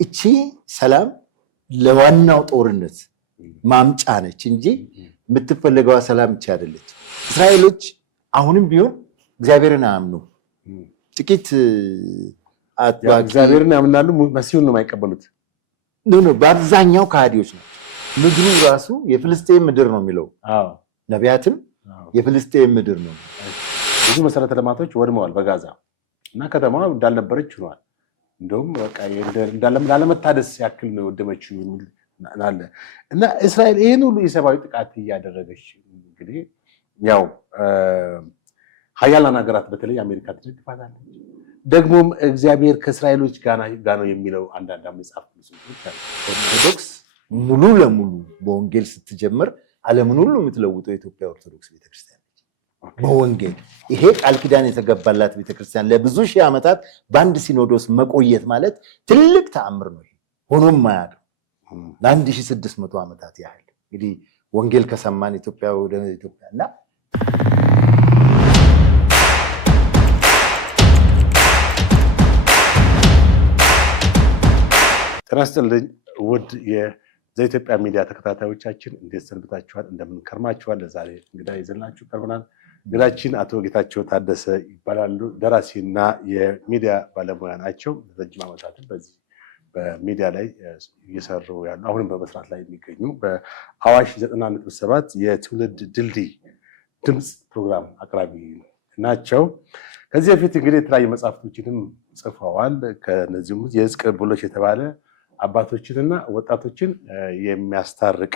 እቺ ሰላም ለዋናው ጦርነት ማምጫ ነች እንጂ የምትፈልገዋ ሰላም እቺ አይደለች። እስራኤሎች አሁንም ቢሆን እግዚአብሔርን አያምኑ። ጥቂት እግዚአብሔርን ያምናሉ፣ መሲሁን ነው የማይቀበሉት። በአብዛኛው ከሃዲዎች ነው። ምድሩ ራሱ የፍልስጤም ምድር ነው የሚለው ነቢያትም የፍልስጤም ምድር ነው። ብዙ መሰረተ ልማቶች ወድመዋል በጋዛ እና ከተማ እንዳልነበረች ሆኗል። እንደውም በቃ ላለመታደስ ያክል ነው የወደመችው አለ እና እስራኤል ይህን ሁሉ የሰብአዊ ጥቃት እያደረገች እንግዲህ ያው ሀያላን ሀገራት በተለይ አሜሪካ ትደግፋታለች። ደግሞም እግዚአብሔር ከእስራኤሎች ጋር ነው የሚለው አንዳንድ መጽሐፍ ኦርቶዶክስ ሙሉ ለሙሉ በወንጌል ስትጀምር ዓለምን ሁሉ የምትለውጠው የኢትዮጵያ ኦርቶዶክስ ቤተክርስቲያን ነች። በወንጌል ይሄ ቃል ኪዳን የተገባላት ቤተክርስቲያን ለብዙ ሺህ ዓመታት በአንድ ሲኖዶስ መቆየት ማለት ትልቅ ተአምር ነው። ሆኖም ማያውቅ ለ1600 ዓመታት ያህል እንግዲህ ወንጌል ከሰማን ኢትዮጵያ ወደ ኢትዮጵያ እና ጤና ይስጥልኝ ውድ የዘኢትዮጵያ ሚዲያ ተከታታዮቻችን፣ እንዴት ሰንብታችኋል? እንደምን ከርማችኋል? ለዛሬ እንግዳ ይዘንላችሁ ቀርበናል። እንግዳችን አቶ ጌታቸው ታደሰ ይባላሉ። ደራሲና የሚዲያ ባለሙያ ናቸው። ረጅም ዓመታትን በዚህ በሚዲያ ላይ እየሰሩ ያሉ አሁንም በመስራት ላይ የሚገኙ በአዋሽ 90.7 የትውልድ ድልድይ ድምፅ ፕሮግራም አቅራቢ ናቸው። ከዚህ በፊት እንግዲህ የተለያዩ መጽሐፍቶችንም ጽፈዋል። ከነዚህም ውስጥ የዕፅ ቅብብሎች የተባለ አባቶችንና ወጣቶችን የሚያስታርቅ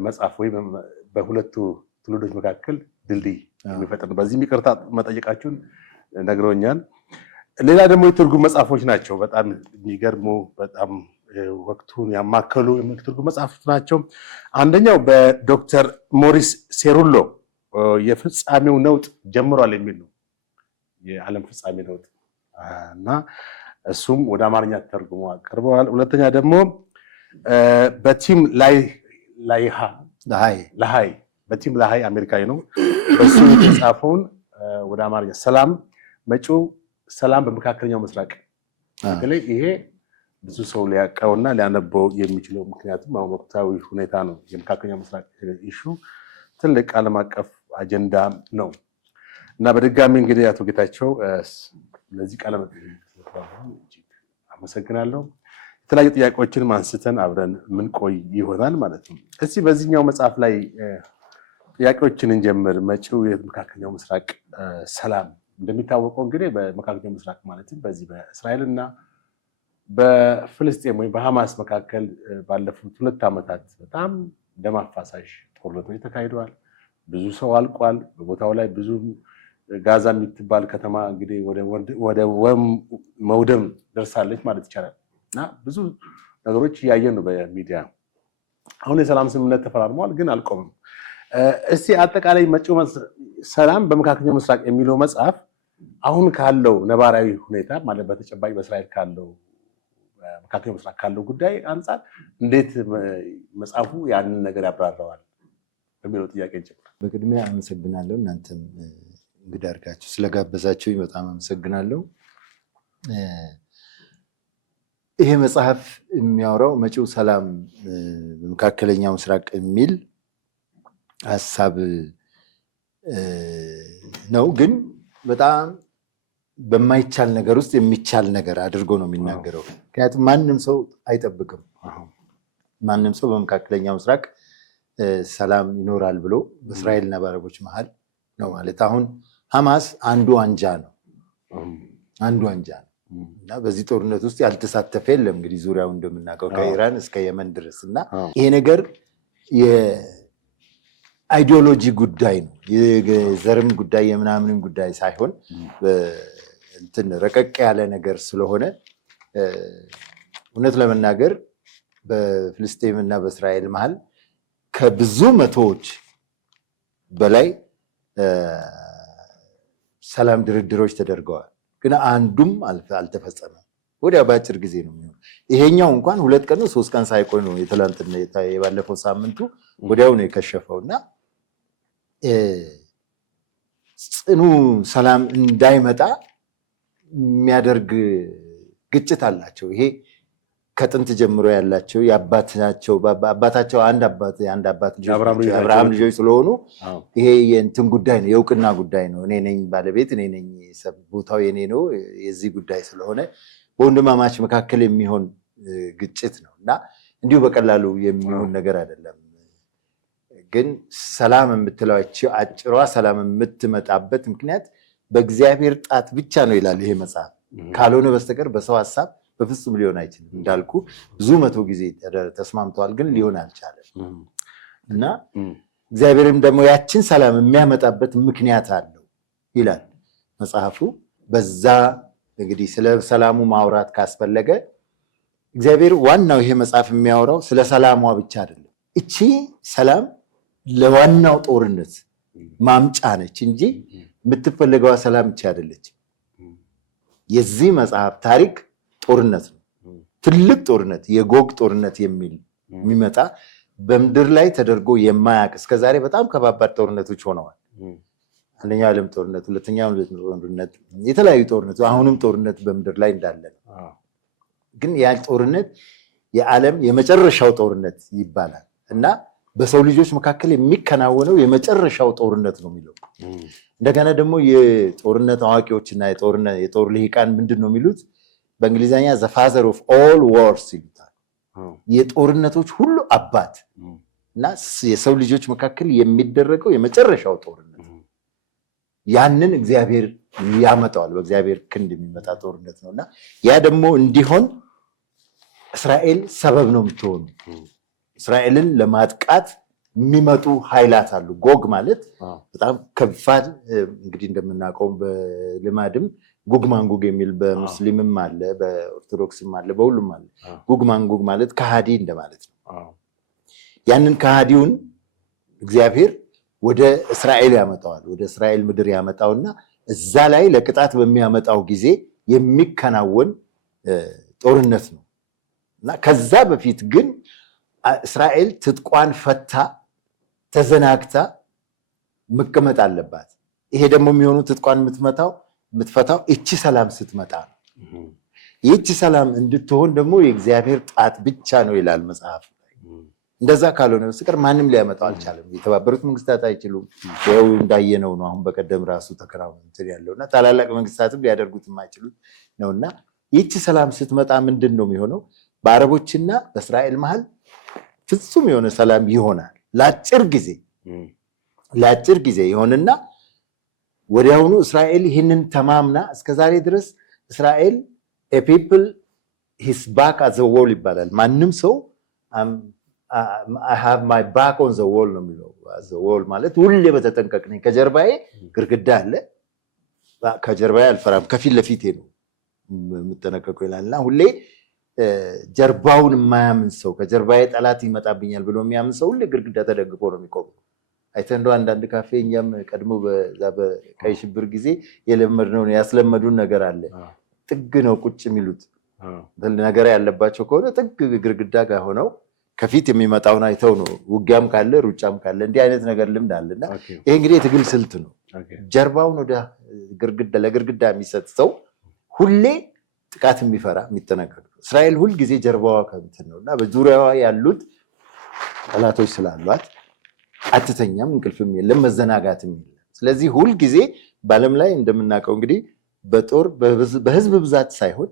መጽሐፍ ወይም በሁለቱ ትውልዶች መካከል ድልድይ የሚፈጥር ነው። በዚህም ይቅርታ መጠየቃችሁን ነግሮኛል። ሌላ ደግሞ የትርጉም መጽሐፎች ናቸው። በጣም የሚገርሙ በጣም ወቅቱን ያማከሉ የትርጉም መጽሐፎች ናቸው። አንደኛው በዶክተር ሞሪስ ሴሩሎ የፍጻሜው ነውጥ ጀምሯል የሚል ነው። የዓለም ፍጻሜ ነውጥ እና እሱም ወደ አማርኛ ተርጉሞ አቅርበዋል። ሁለተኛ ደግሞ በቲም ላሃይ በቲም ላሃይ አሜሪካዊ ነው። በሱ የተጻፈውን ወደ አማርኛ ሰላም መጪው ሰላም በመካከለኛው ምስራቅ በተለይ ይሄ ብዙ ሰው ሊያውቀውና ሊያነበው የሚችለው ምክንያቱም አሁን ወቅታዊ ሁኔታ ነው። የመካከለኛው ምስራቅ ኢሹ ትልቅ ዓለም አቀፍ አጀንዳ ነው እና በድጋሚ እንግዲህ አቶ ጌታቸው ለዚህ ቃለ መጠይቅ አመሰግናለሁ። የተለያዩ ጥያቄዎችን አንስተን አብረን ምንቆይ ይሆናል ማለት ነው። እስቲ በዚህኛው መጽሐፍ ላይ ጥያቄዎችን እንጀምር። መጪው የመካከለኛው ምስራቅ ሰላም እንደሚታወቀው እንግዲህ በመካከለኛው ምስራቅ ማለትም በዚህ በእስራኤልና በፍልስጤም ወይም በሐማስ መካከል ባለፉት 2 ዓመታት በጣም ደም አፋሳሽ ጦርነቶች ተካሂደዋል። ብዙ ሰው አልቋል። በቦታው ላይ ብዙ ጋዛ የምትባል ከተማ እንግዲህ ወደ መውደም ደርሳለች ማለት ይቻላል እና ብዙ ነገሮች እያየን ነው በሚዲያ። አሁን የሰላም ስምምነት ተፈራርመዋል፣ ግን አልቆምም። እስቲ አጠቃላይ መጪው ሰላም በመካከለኛው ምስራቅ የሚለው መጽሐፍ አሁን ካለው ነባራዊ ሁኔታ ማለት በተጨባጭ በእስራኤል ካለው በመካከለኛው ምስራቅ ካለው ጉዳይ አንጻር እንዴት መጽሐፉ ያንን ነገር ያብራራዋል በሚለው ጥያቄ እንጀምር። በቅድሚያ አመሰግናለሁ። እናንተም እንግዳ አድርጋችሁ ስለጋበዛችሁኝ በጣም አመሰግናለሁ። ይሄ መጽሐፍ የሚያወራው መጪው ሰላም በመካከለኛው ምስራቅ የሚል ሀሳብ ነው። ግን በጣም በማይቻል ነገር ውስጥ የሚቻል ነገር አድርጎ ነው የሚናገረው። ምክንያቱም ማንም ሰው አይጠብቅም። ማንም ሰው በመካከለኛው ምስራቅ ሰላም ይኖራል ብሎ በእስራኤልና በአረቦች መሀል ነው ማለት። አሁን ሐማስ አንዱ አንጃ ነው እና በዚህ ጦርነት ውስጥ ያልተሳተፈ የለም። እንግዲህ ዙሪያው እንደምናውቀው ከኢራን እስከ የመን ድረስ እና ይሄ ነገር የአይዲዮሎጂ ጉዳይ ነው። የዘርም ጉዳይ የምናምንም ጉዳይ ሳይሆን እንትን ረቀቅ ያለ ነገር ስለሆነ እውነት ለመናገር በፍልስጤም እና በእስራኤል መሀል ከብዙ መቶዎች በላይ ሰላም ድርድሮች ተደርገዋል። ግን አንዱም አልተፈጸመም። ወዲያ በአጭር ጊዜ ነው የሚሆነው። ይሄኛው እንኳን 2 ቀን 3 ቀን ሳይቆይ ነው የትላንትና የባለፈው ሳምንቱ ወዲያው ነው የከሸፈው እና ጽኑ ሰላም እንዳይመጣ የሚያደርግ ግጭት አላቸው። ይሄ ከጥንት ጀምሮ ያላቸው አባታቸው አንድ አባት ልጆች የአብርሃም ልጆች ስለሆኑ ይሄ የእንትን ጉዳይ ነው፣ የእውቅና ጉዳይ ነው። እኔ ነኝ ባለቤት፣ እኔ ነኝ ቦታው የኔ ነው፣ የዚህ ጉዳይ ስለሆነ በወንድማማች መካከል የሚሆን ግጭት ነው እና እንዲሁ በቀላሉ የሚሆን ነገር አይደለም። ግን ሰላም የምትለው አጭሯ ሰላም የምትመጣበት ምክንያት በእግዚአብሔር ጣት ብቻ ነው ይላል ይሄ መጽሐፍ። ካልሆነ በስተቀር በሰው ሀሳብ በፍጹም ሊሆን አይችልም። እንዳልኩ ብዙ መቶ ጊዜ ተስማምተዋል፣ ግን ሊሆን አልቻለም እና እግዚአብሔርም ደግሞ ያችን ሰላም የሚያመጣበት ምክንያት አለው ይላል መጽሐፉ። በዛ እንግዲህ ስለ ሰላሙ ማውራት ካስፈለገ እግዚአብሔር ዋናው ይሄ መጽሐፍ የሚያወራው ስለ ሰላሟ ብቻ አይደለም። እቺ ሰላም ለዋናው ጦርነት ማምጫ ነች እንጂ የምትፈልገዋ ሰላም ብቻ አይደለች። የዚህ መጽሐፍ ታሪክ ጦርነት ነው፣ ትልቅ ጦርነት፣ የጎግ ጦርነት የሚመጣ በምድር ላይ ተደርጎ የማያውቅ እስከዛሬ በጣም ከባባድ ጦርነቶች ሆነዋል። አንደኛው ዓለም ጦርነት፣ ሁለተኛው ዓለም ጦርነት፣ የተለያዩ ጦርነቶች፣ አሁንም ጦርነት በምድር ላይ እንዳለ ነው። ግን ያ ጦርነት የዓለም የመጨረሻው ጦርነት ይባላል እና በሰው ልጆች መካከል የሚከናወነው የመጨረሻው ጦርነት ነው የሚለው። እንደገና ደግሞ የጦርነት አዋቂዎችና የጦር ልሂቃን ምንድን ነው የሚሉት? በእንግሊዝኛ ዘ ፋዘር ኦፍ ኦል ዋርስ ይሉታል። የጦርነቶች ሁሉ አባት እና የሰው ልጆች መካከል የሚደረገው የመጨረሻው ጦርነት ያንን እግዚአብሔር ያመጣዋል። በእግዚአብሔር ክንድ የሚመጣ ጦርነት ነው እና ያ ደግሞ እንዲሆን እስራኤል ሰበብ ነው የምትሆኑ። እስራኤልን ለማጥቃት የሚመጡ ኃይላት አሉ። ጎግ ማለት በጣም ከባድ እንግዲህ እንደምናውቀው በልማድም ጉግ ማንጉግ የሚል በሙስሊምም አለ፣ በኦርቶዶክስም አለ፣ በሁሉም አለ። ጉግ ማንጉግ ማለት ከሃዲ እንደማለት ነው። ያንን ከሃዲውን እግዚአብሔር ወደ እስራኤል ያመጣዋል። ወደ እስራኤል ምድር ያመጣውና እዛ ላይ ለቅጣት በሚያመጣው ጊዜ የሚከናወን ጦርነት ነው እና ከዛ በፊት ግን እስራኤል ትጥቋን ፈታ ተዘናግታ መቀመጥ አለባት። ይሄ ደግሞ የሚሆኑ ትጥቋን የምትፈታው እቺ ሰላም ስትመጣ ነው። ይህቺ ሰላም እንድትሆን ደግሞ የእግዚአብሔር ጣት ብቻ ነው ይላል መጽሐፍ። እንደዛ ካልሆነ በስተቀር ማንም ሊያመጣው አልቻለም። የተባበሩት መንግስታት አይችሉም። ያው እንዳየነው ነው። አሁን በቀደም ራሱ ተከራውንትን ያለውና ታላላቅ መንግስታትም ሊያደርጉት የማይችሉት ነውና ይህቺ ሰላም ስትመጣ ምንድን ነው የሚሆነው? በአረቦችና በእስራኤል መሀል ፍጹም የሆነ ሰላም ይሆናል። ለአጭር ጊዜ ይሆንና ወዲያውኑ እስራኤል ይህንን ተማምና እስከዛሬ ድረስ እስራኤል a people his back at the wall ይባላል። ማንም ሰው I have my back on the wall ነው የሚለው። the wall ማለት ሁሌ በተጠንቀቅ ነኝ፣ ከጀርባዬ ግርግዳ አለ፣ ከጀርባዬ አልፈራም፣ ከፊት ለፊቴ ነው የምጠነቀቀው ይላልና ሁሌ ጀርባውን የማያምን ሰው ከጀርባዬ ጠላት ይመጣብኛል ብሎ የሚያምን ሰው ሁሌ ግርግዳ ተደግፎ ነው የሚቆመው። አይተህ እንደው አንዳንድ ካፌ እኛም ቀድሞ በዛ በቀይ ሽብር ጊዜ የለመድነው ያስለመዱን ነገር አለ። ጥግ ነው ቁጭ የሚሉት ነገር ያለባቸው ከሆነ ጥግ ግርግዳ ጋር ሆነው ከፊት የሚመጣውን አይተው ነው። ውጊያም ካለ ሩጫም ካለ እንዲህ አይነት ነገር ልምድ አለና ይሄ እንግዲህ የትግል ስልት ነው። ጀርባውን ወደ ለግርግዳ የሚሰጥ ሰው ሁሌ ጥቃት የሚፈራ የሚጠነቀቅ። እስራኤል ሁል ጊዜ ጀርባዋ ከእንትን ነው እና በዙሪያዋ ያሉት ጠላቶች ስላሏት አትተኛም፣ እንቅልፍም የለም፣ መዘናጋትም የለም። ስለዚህ ሁል ጊዜ በዓለም ላይ እንደምናውቀው እንግዲህ በጦር በህዝብ ብዛት ሳይሆን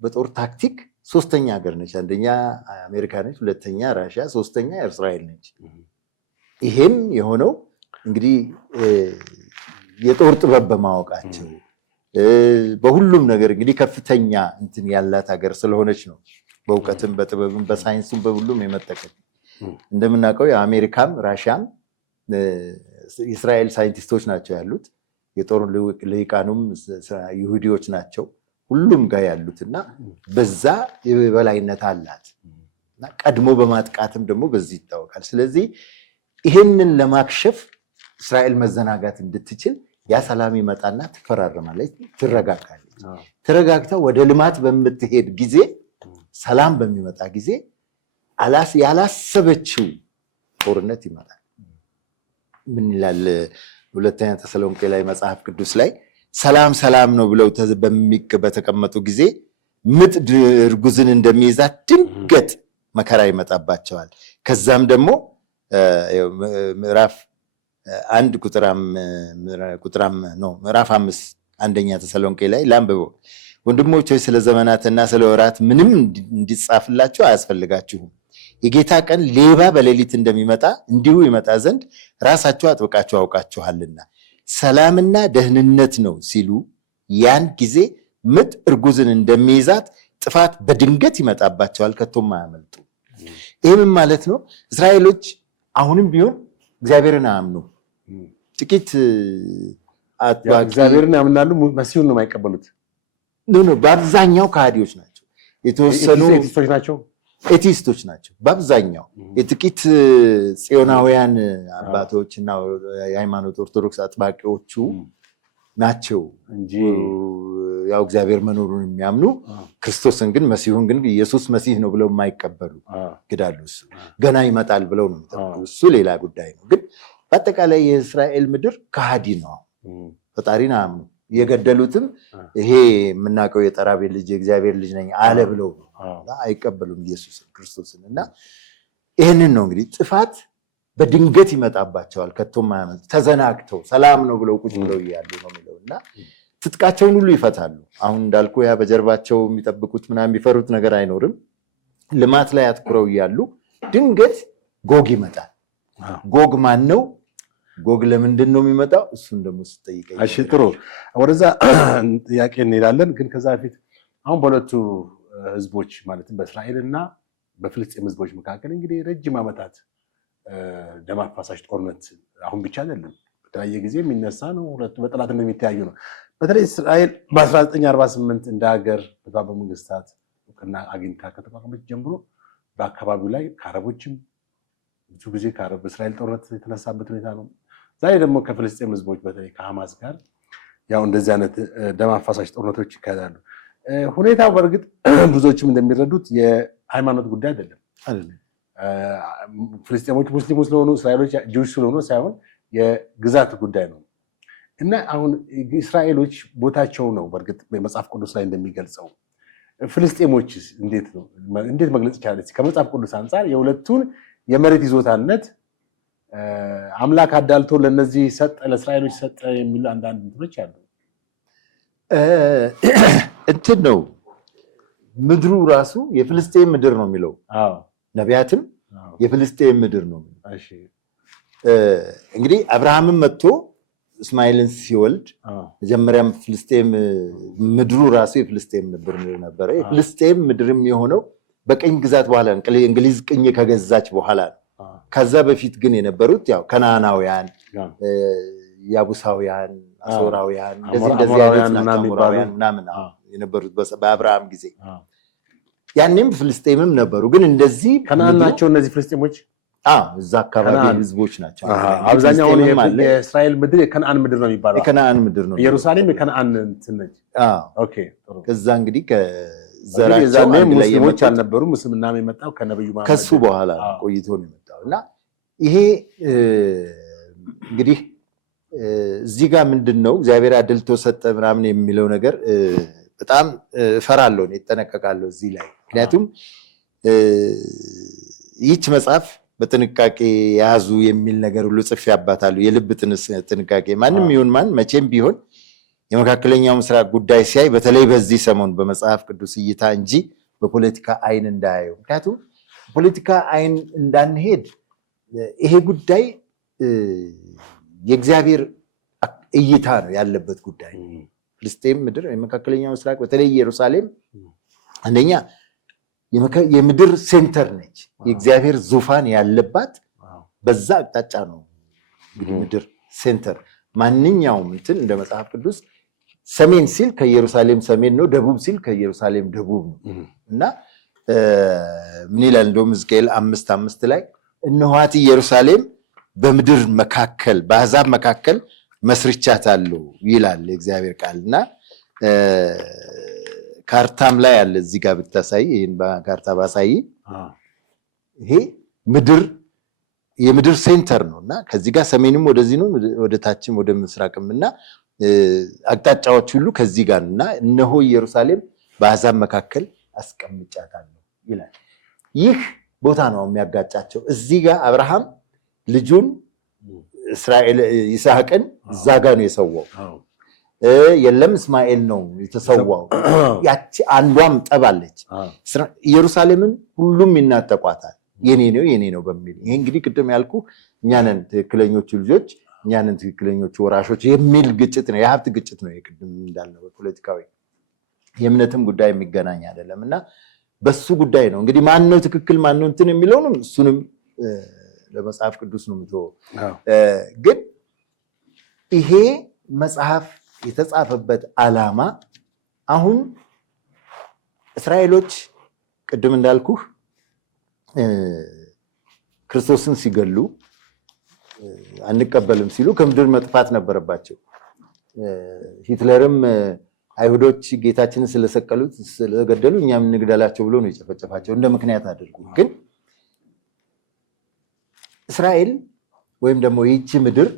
በጦር ታክቲክ ሶስተኛ ሀገር ነች። አንደኛ አሜሪካ ነች፣ ሁለተኛ ራሽያ፣ ሶስተኛ እስራኤል ነች። ይሄም የሆነው እንግዲህ የጦር ጥበብ በማወቃቸው በሁሉም ነገር እንግዲህ ከፍተኛ እንትን ያላት ሀገር ስለሆነች ነው። በእውቀትም በጥበብም በሳይንስም በሁሉም የመጠቀም እንደምናውቀው የአሜሪካም ራሽያም የእስራኤል ሳይንቲስቶች ናቸው ያሉት። የጦር ልሂቃኑም ይሁዲዎች ናቸው ሁሉም ጋር ያሉት እና በዛ የበላይነት አላት እና ቀድሞ በማጥቃትም ደግሞ በዚህ ይታወቃል። ስለዚህ ይህንን ለማክሸፍ እስራኤል መዘናጋት እንድትችል ያ ሰላም ይመጣና ትፈራረማለች፣ ትረጋጋለች። ተረጋግታ ወደ ልማት በምትሄድ ጊዜ ሰላም በሚመጣ ጊዜ ያላሰበችው ጦርነት ይመጣል። ምን ይላል ሁለተኛ ተሰሎንቄ ላይ መጽሐፍ ቅዱስ ላይ ሰላም ሰላም ነው ብለው በተቀመጡ ጊዜ ምጥ እርጉዝን እንደሚይዛት ድንገት መከራ ይመጣባቸዋል። ከዛም ደግሞ ምዕራፍ 1 ምዕራፍ 5 አንደኛ ተሰሎንቄ ላይ ላንብበው። ወንድሞች ሆይ ስለ ዘመናትና ስለ ወራት ምንም እንዲጻፍላችሁ አያስፈልጋችሁም። የጌታ ቀን ሌባ በሌሊት እንደሚመጣ እንዲሁ ይመጣ ዘንድ ራሳችሁ አጥብቃችሁ አውቃችኋልና። ሰላምና ደህንነት ነው ሲሉ ያን ጊዜ ምጥ እርጉዝን እንደሚይዛት ጥፋት በድንገት ይመጣባቸዋል፣ ከቶም አያመልጡ። ይህም ማለት ነው እስራኤሎች አሁንም ቢሆን እግዚአብሔርን አያምኑ። ጥቂት እግዚአብሔርን ያምናሉ፣ መሲሁን ነው የማይቀበሉት። በአብዛኛው ከሃዲዎች ናቸው። የተወሰኑ ኤቲስቶች ናቸው። በአብዛኛው የጥቂት ጽዮናውያን አባቶች እና የሃይማኖት ኦርቶዶክስ አጥባቂዎቹ ናቸው እንጂ ያው እግዚአብሔር መኖሩን የሚያምኑ ክርስቶስን ግን መሲሁን ግን ኢየሱስ መሲህ ነው ብለው የማይቀበሉ ግዳሉ። እሱ ገና ይመጣል ብለው ነው የሚጠብቁ። እሱ ሌላ ጉዳይ ነው። ግን በአጠቃላይ የእስራኤል ምድር ከሃዲ ነው። ፈጣሪን አያምኑ። የገደሉትም ይሄ የምናውቀው የጠራቤ ልጅ የእግዚአብሔር ልጅ ነኝ አለ ብለው ነው። አይቀበሉም ኢየሱስ ክርስቶስን። እና ይህንን ነው እንግዲህ ጥፋት በድንገት ይመጣባቸዋል፣ ከቶም አያመልጡ። ተዘናግተው ሰላም ነው ብለው ቁጭ ብለው እያሉ ነው የሚለው። እና ትጥቃቸውን ሁሉ ይፈታሉ። አሁን እንዳልኩ ያ በጀርባቸው የሚጠብቁት ምናምን የሚፈሩት ነገር አይኖርም። ልማት ላይ አትኩረው እያሉ ድንገት ጎግ ይመጣል። ጎግ ማን ነው? ጎግ ለምንድን ነው የሚመጣው? እሱን ደግሞ ስጠይቀኝ። እሺ ጥሩ፣ ወደዛ ጥያቄ እንሄዳለን። ግን ከዛ በፊት አሁን በሁለቱ ህዝቦች ማለትም በእስራኤልና በፍልስጤም ህዝቦች መካከል እንግዲህ ረጅም ዓመታት ደም አፋሳሽ ጦርነት አሁን ብቻ አይደለም፣ በተለያየ ጊዜ የሚነሳ ነው። ሁለቱ በጠላትነት የሚተያዩ ነው። በተለይ እስራኤል በ1948 እንደ ሀገር በተባበሩት መንግስታት እውቅና አግኝታ ከተቋቋመች ጀምሮ በአካባቢው ላይ ከአረቦችም ብዙ ጊዜ ከአረብ እስራኤል ጦርነት የተነሳበት ሁኔታ ነው። ዛሬ ደግሞ ከፍልስጤም ህዝቦች በተለይ ከሐማስ ጋር ያው እንደዚህ አይነት ደም አፋሳሽ ጦርነቶች ይካሄዳሉ። ሁኔታው በእርግጥ ብዙዎችም እንደሚረዱት የሃይማኖት ጉዳይ አይደለም። ፍልስጤሞች ሙስሊም ስለሆኑ እስራኤሎች ጅውሽ ስለሆኑ ሳይሆን የግዛት ጉዳይ ነው። እና አሁን እስራኤሎች ቦታቸው ነው በእርግጥ በመጽሐፍ ቅዱስ ላይ እንደሚገልጸው። ፍልስጤሞች እንዴት መግለጽ ይቻላል? ከመጽሐፍ ቅዱስ አንጻር የሁለቱን የመሬት ይዞታነት አምላክ አዳልቶ ለነዚህ ሰጠ፣ ለእስራኤሎች ሰጠ የሚሉ አንዳንድ እንትኖች አሉ። እንትን ነው ምድሩ ራሱ የፍልስጤም ምድር ነው የሚለው። ነቢያትም የፍልስጤም ምድር ነው። እንግዲህ አብርሃምም መጥቶ እስማኤልን ሲወልድ መጀመሪያም ፍልስጤም ምድሩ ራሱ የፍልስጤም ምድር ነበረ። የፍልስጤም ምድርም የሆነው በቅኝ ግዛት በኋላ እንግሊዝ ቅኝ ከገዛች በኋላ ነው። ከዛ በፊት ግን የነበሩት ያው ከነዓናውያን፣ ያቡሳውያን፣ አሶራውያን እንደዚህ አይነት ናቸው ምናምን የነበሩት በአብርሃም ጊዜ። ያኔም ፍልስጤምም ነበሩ። ግን እንደዚህ ከነዓን ናቸው እነዚህ ፍልስጤሞች። እዛ አካባቢ ህዝቦች ናቸው። አብዛኛው የእስራኤል ምድር የከነዓን ምድር ነው የሚባለው። የከነዓን ምድር ነው። ኢየሩሳሌም የከነዓን እንትን ነች። ኦኬ ጥሩ። ከዛ እንግዲህ ከዘራቸው ሙስሊሞች አልነበሩም። እስልምና የመጣው ከነብዩ መሐመድ ከሱ በኋላ ቆይቶ ነው የመጣው። እና ይሄ እንግዲህ እዚህ ጋር ምንድን ነው እግዚአብሔር አድልቶ ሰጠ ምናምን የሚለው ነገር በጣም እፈራለሁ፣ እጠነቀቃለሁ እዚህ ላይ። ምክንያቱም ይህች መጽሐፍ በጥንቃቄ ያዙ የሚል ነገር ሁሉ ጽፌያባታለሁ። የልብ ጥንቃቄ ማንም ይሁን ማን መቼም ቢሆን የመካከለኛው ምስራቅ ጉዳይ ሲያይ በተለይ በዚህ ሰሞን በመጽሐፍ ቅዱስ እይታ እንጂ በፖለቲካ አይን እንዳያየው። ምክንያቱም ፖለቲካ አይን እንዳንሄድ ይሄ ጉዳይ የእግዚአብሔር እይታ ነው ያለበት ጉዳይ። ፍልስጤም ምድር የመካከለኛው ምስራቅ በተለይ ኢየሩሳሌም አንደኛ የምድር ሴንተር ነች። የእግዚአብሔር ዙፋን ያለባት በዛ አቅጣጫ ነው ምድር ሴንተር። ማንኛውም እንትን እንደ መጽሐፍ ቅዱስ ሰሜን ሲል ከኢየሩሳሌም ሰሜን ነው፣ ደቡብ ሲል ከኢየሩሳሌም ደቡብ ነው። እና ምን ይላል እንደውም ሕዝቅኤል 5:5 ላይ እነኋት ኢየሩሳሌም በምድር መካከል በአሕዛብ መካከል መስርቻታለሁ ይላል የእግዚአብሔር ቃል። እና ካርታም ላይ አለ እዚህ ጋር ብታሳይ፣ ይህን በካርታ ባሳይ ይሄ ምድር የምድር ሴንተር ነው። እና ከዚህ ጋር ሰሜንም ወደዚህ ነው፣ ወደ ታችም ወደ ምስራቅም እና አቅጣጫዎች ሁሉ ከዚህ ጋር እና እነሆ ኢየሩሳሌም በአሕዛብ መካከል አስቀምጫታለሁ ይላል። ይህ ቦታ ነው የሚያጋጫቸው። እዚህ ጋር አብርሃም ልጁን ይስሐቅን እዛ ጋር ነው የሰዋው። የለም እስማኤል ነው የተሰዋው። ያቺ አንዷም ጠባለች። ኢየሩሳሌምን ሁሉም ይናጠቋታል። የኔ ነው በሚል ይሄ እንግዲህ ቅድም ያልኩ እኛንን ትክክለኞቹ ልጆች እኛንን ትክክለኞቹ ወራሾች የሚል ግጭት ነው፣ የሀብት ግጭት ነው። ቅድም እንዳልነው ፖለቲካዊ የእምነትም ጉዳይ የሚገናኝ አይደለም እና በሱ ጉዳይ ነው እንግዲህ ማን ነው ትክክል ማን ነው እንትን የሚለውንም እሱንም ለመጽሐፍ ቅዱስ ነው የምትወው። ግን ይሄ መጽሐፍ የተጻፈበት ዓላማ አሁን እስራኤሎች ቅድም እንዳልኩህ ክርስቶስን ሲገሉ አንቀበልም ሲሉ ከምድር መጥፋት ነበረባቸው። ሂትለርም አይሁዶች ጌታችንን ስለሰቀሉት ስለገደሉ እኛም እንግደላቸው ብሎ ነው የጨፈጨፋቸው እንደ ምክንያት አድርጉ። ግን እስራኤል ወይም ደግሞ ይህቺ ምድር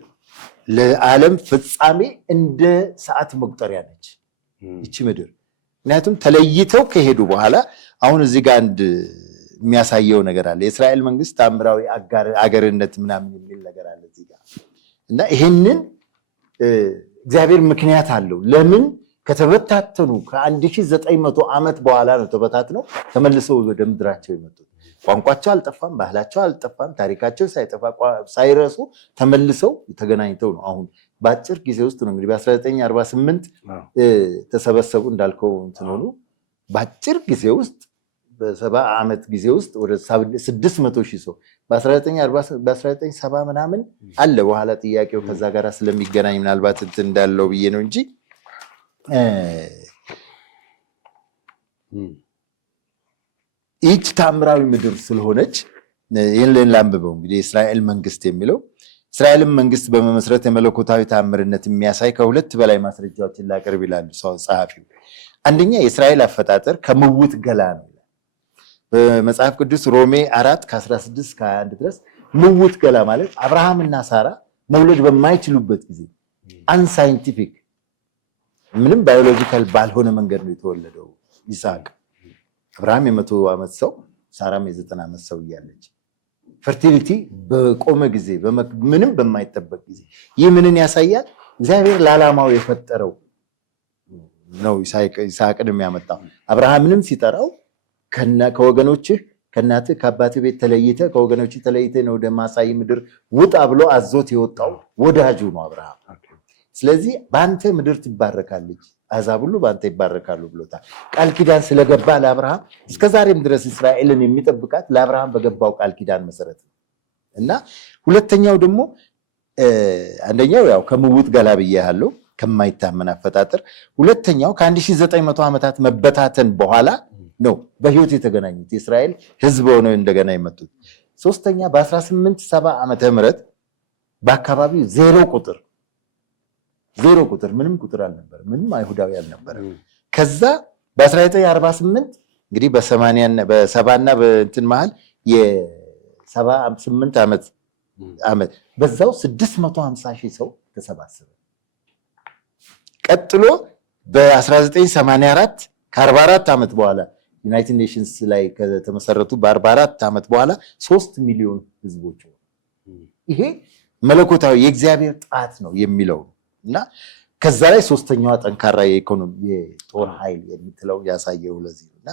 ለዓለም ፍጻሜ እንደ ሰዓት መቁጠሪያ ነች ይህቺ ምድር። ምክንያቱም ተለይተው ከሄዱ በኋላ አሁን እዚህ ጋር አንድ የሚያሳየው ነገር አለ። የእስራኤል መንግስት ታምራዊ አገርነት ምናምን የሚል ነገር አለ እዚህ ጋር እና ይሄንን እግዚአብሔር ምክንያት አለው። ለምን ከተበታተኑ ከ1900 ዓመት በኋላ ነው ተበታትነው ተመልሰው ወደ ምድራቸው የመጡት። ቋንቋቸው አልጠፋም፣ ባህላቸው አልጠፋም፣ ታሪካቸው ሳይጠፋ ሳይረሱ ተመልሰው ተገናኝተው ነው አሁን በአጭር ጊዜ ውስጥ ነው እንግዲህ በ1948 ተሰበሰቡ እንዳልከው እንትን ሆኑ። በአጭር ጊዜ ውስጥ በ70 ዓመት ጊዜ ውስጥ ወደ 600,000 ሰው በ1970 ምናምን አለ። በኋላ ጥያቄው ከዛ ጋር ስለሚገናኝ ምናልባት እንትን እንዳለው ብዬ ነው እንጂ ይህች ታምራዊ ምድር ስለሆነች ይህን ላንብበው እንግዲህ የእስራኤል መንግስት የሚለው እስራኤልን መንግስት በመመስረት የመለኮታዊ ታምርነት የሚያሳይ ከሁለት በላይ ማስረጃዎችን ላቅርብ ይላሉ ጸሐፊው። አንደኛ የእስራኤል አፈጣጠር ከምውት ገላ ነው። በመጽሐፍ ቅዱስ ሮሜ 4 ከ16-21 ድረስ ምውት ገላ ማለት አብርሃምና ሳራ መውለድ በማይችሉበት ጊዜ አንሳይንቲፊክ ምንም ባዮሎጂካል ባልሆነ መንገድ ነው የተወለደው ይስሐቅ። አብርሃም የ100 ዓመት ሰው ሳራም የ90 ዓመት ሰው እያለች ፈርቲሊቲ በቆመ ጊዜ ምንም በማይጠበቅ ጊዜ ይህ ምንን ያሳያል? እግዚአብሔር ለዓላማው የፈጠረው ነው ይስሐቅን የሚያመጣው። አብርሃምንም ሲጠራው ከወገኖችህ ከእናትህ ከአባትህ ቤት ተለይተህ ከወገኖችህ ተለይተህ ነው ወደ ማሳይ ምድር ውጣ ብሎ አዞት የወጣው ወዳጁ ነው አብርሃም። ስለዚህ በአንተ ምድር ትባረካለች፣ አሕዛብ ሁሉ በአንተ ይባረካሉ ብሎታል። ቃል ኪዳን ስለገባ ለአብርሃም እስከዛሬም ድረስ እስራኤልን የሚጠብቃት ለአብርሃም በገባው ቃል ኪዳን መሰረት ነው እና ሁለተኛው ደግሞ አንደኛው ያው ከምውት ገላ ብያለሁ ከማይታመን አፈጣጠር። ሁለተኛው ከ1900 ዓመታት መበታተን በኋላ ነው በህይወት የተገናኙት የእስራኤል ህዝብ ሆነው እንደገና የመጡት። ሶስተኛ በ1870 ዓመተ ምህረት በአካባቢው ዜሮ ቁጥር ምንም ቁጥር አልነበረ፣ ምንም አይሁዳዊ አልነበረ። ከዛ በ1948 እንግዲህ በ70 እና በእንትን መሃል የ78 ዓመት በዛው 650,000 ሰው ተሰባሰበ። ቀጥሎ በ1984 ከ44 ዓመት በኋላ ዩናይትድ ኔሽንስ ላይ ከተመሰረቱ በ44 ዓመት በኋላ 3 ሚሊዮን ህዝቦች። ይሄ መለኮታዊ የእግዚአብሔር ጣት ነው የሚለው እና ከዛ ላይ ሶስተኛዋ ጠንካራ የኢኮኖሚ የጦር ኃይል የምትለው ያሳየው ለዚህ እና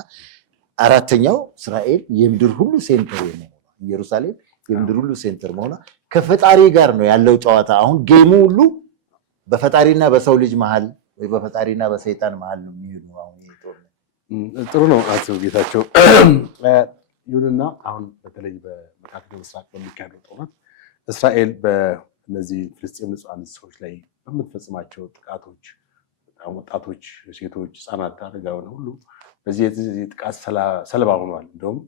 አራተኛው እስራኤል የምድር ሁሉ ሴንተር ነው። ኢየሩሳሌም የምድር ሁሉ ሴንተር መሆኗ ከፈጣሪ ጋር ነው ያለው ጨዋታ። አሁን ጌሙ ሁሉ በፈጣሪና በሰው ልጅ መሃል ወይ በፈጣሪና በሰይጣን መሃል ነው የሚሆነው። አሁን ጥሩ ነው አቶ ጌታቸው። ይሁንና አሁን በተለይ በመካከለኛው ምስራቅ በሚካሄደው ጦርነት እስራኤል በእነዚህ ፍልስጤም ንጹሃን ሰዎች ላይ በምትፈጽማቸው ጥቃቶች ወጣቶች፣ ሴቶች፣ ህፃናት፣ አረጋውያን ሁሉ በዚህ ጥቃት ሰለባ ሆኗል። እንደውም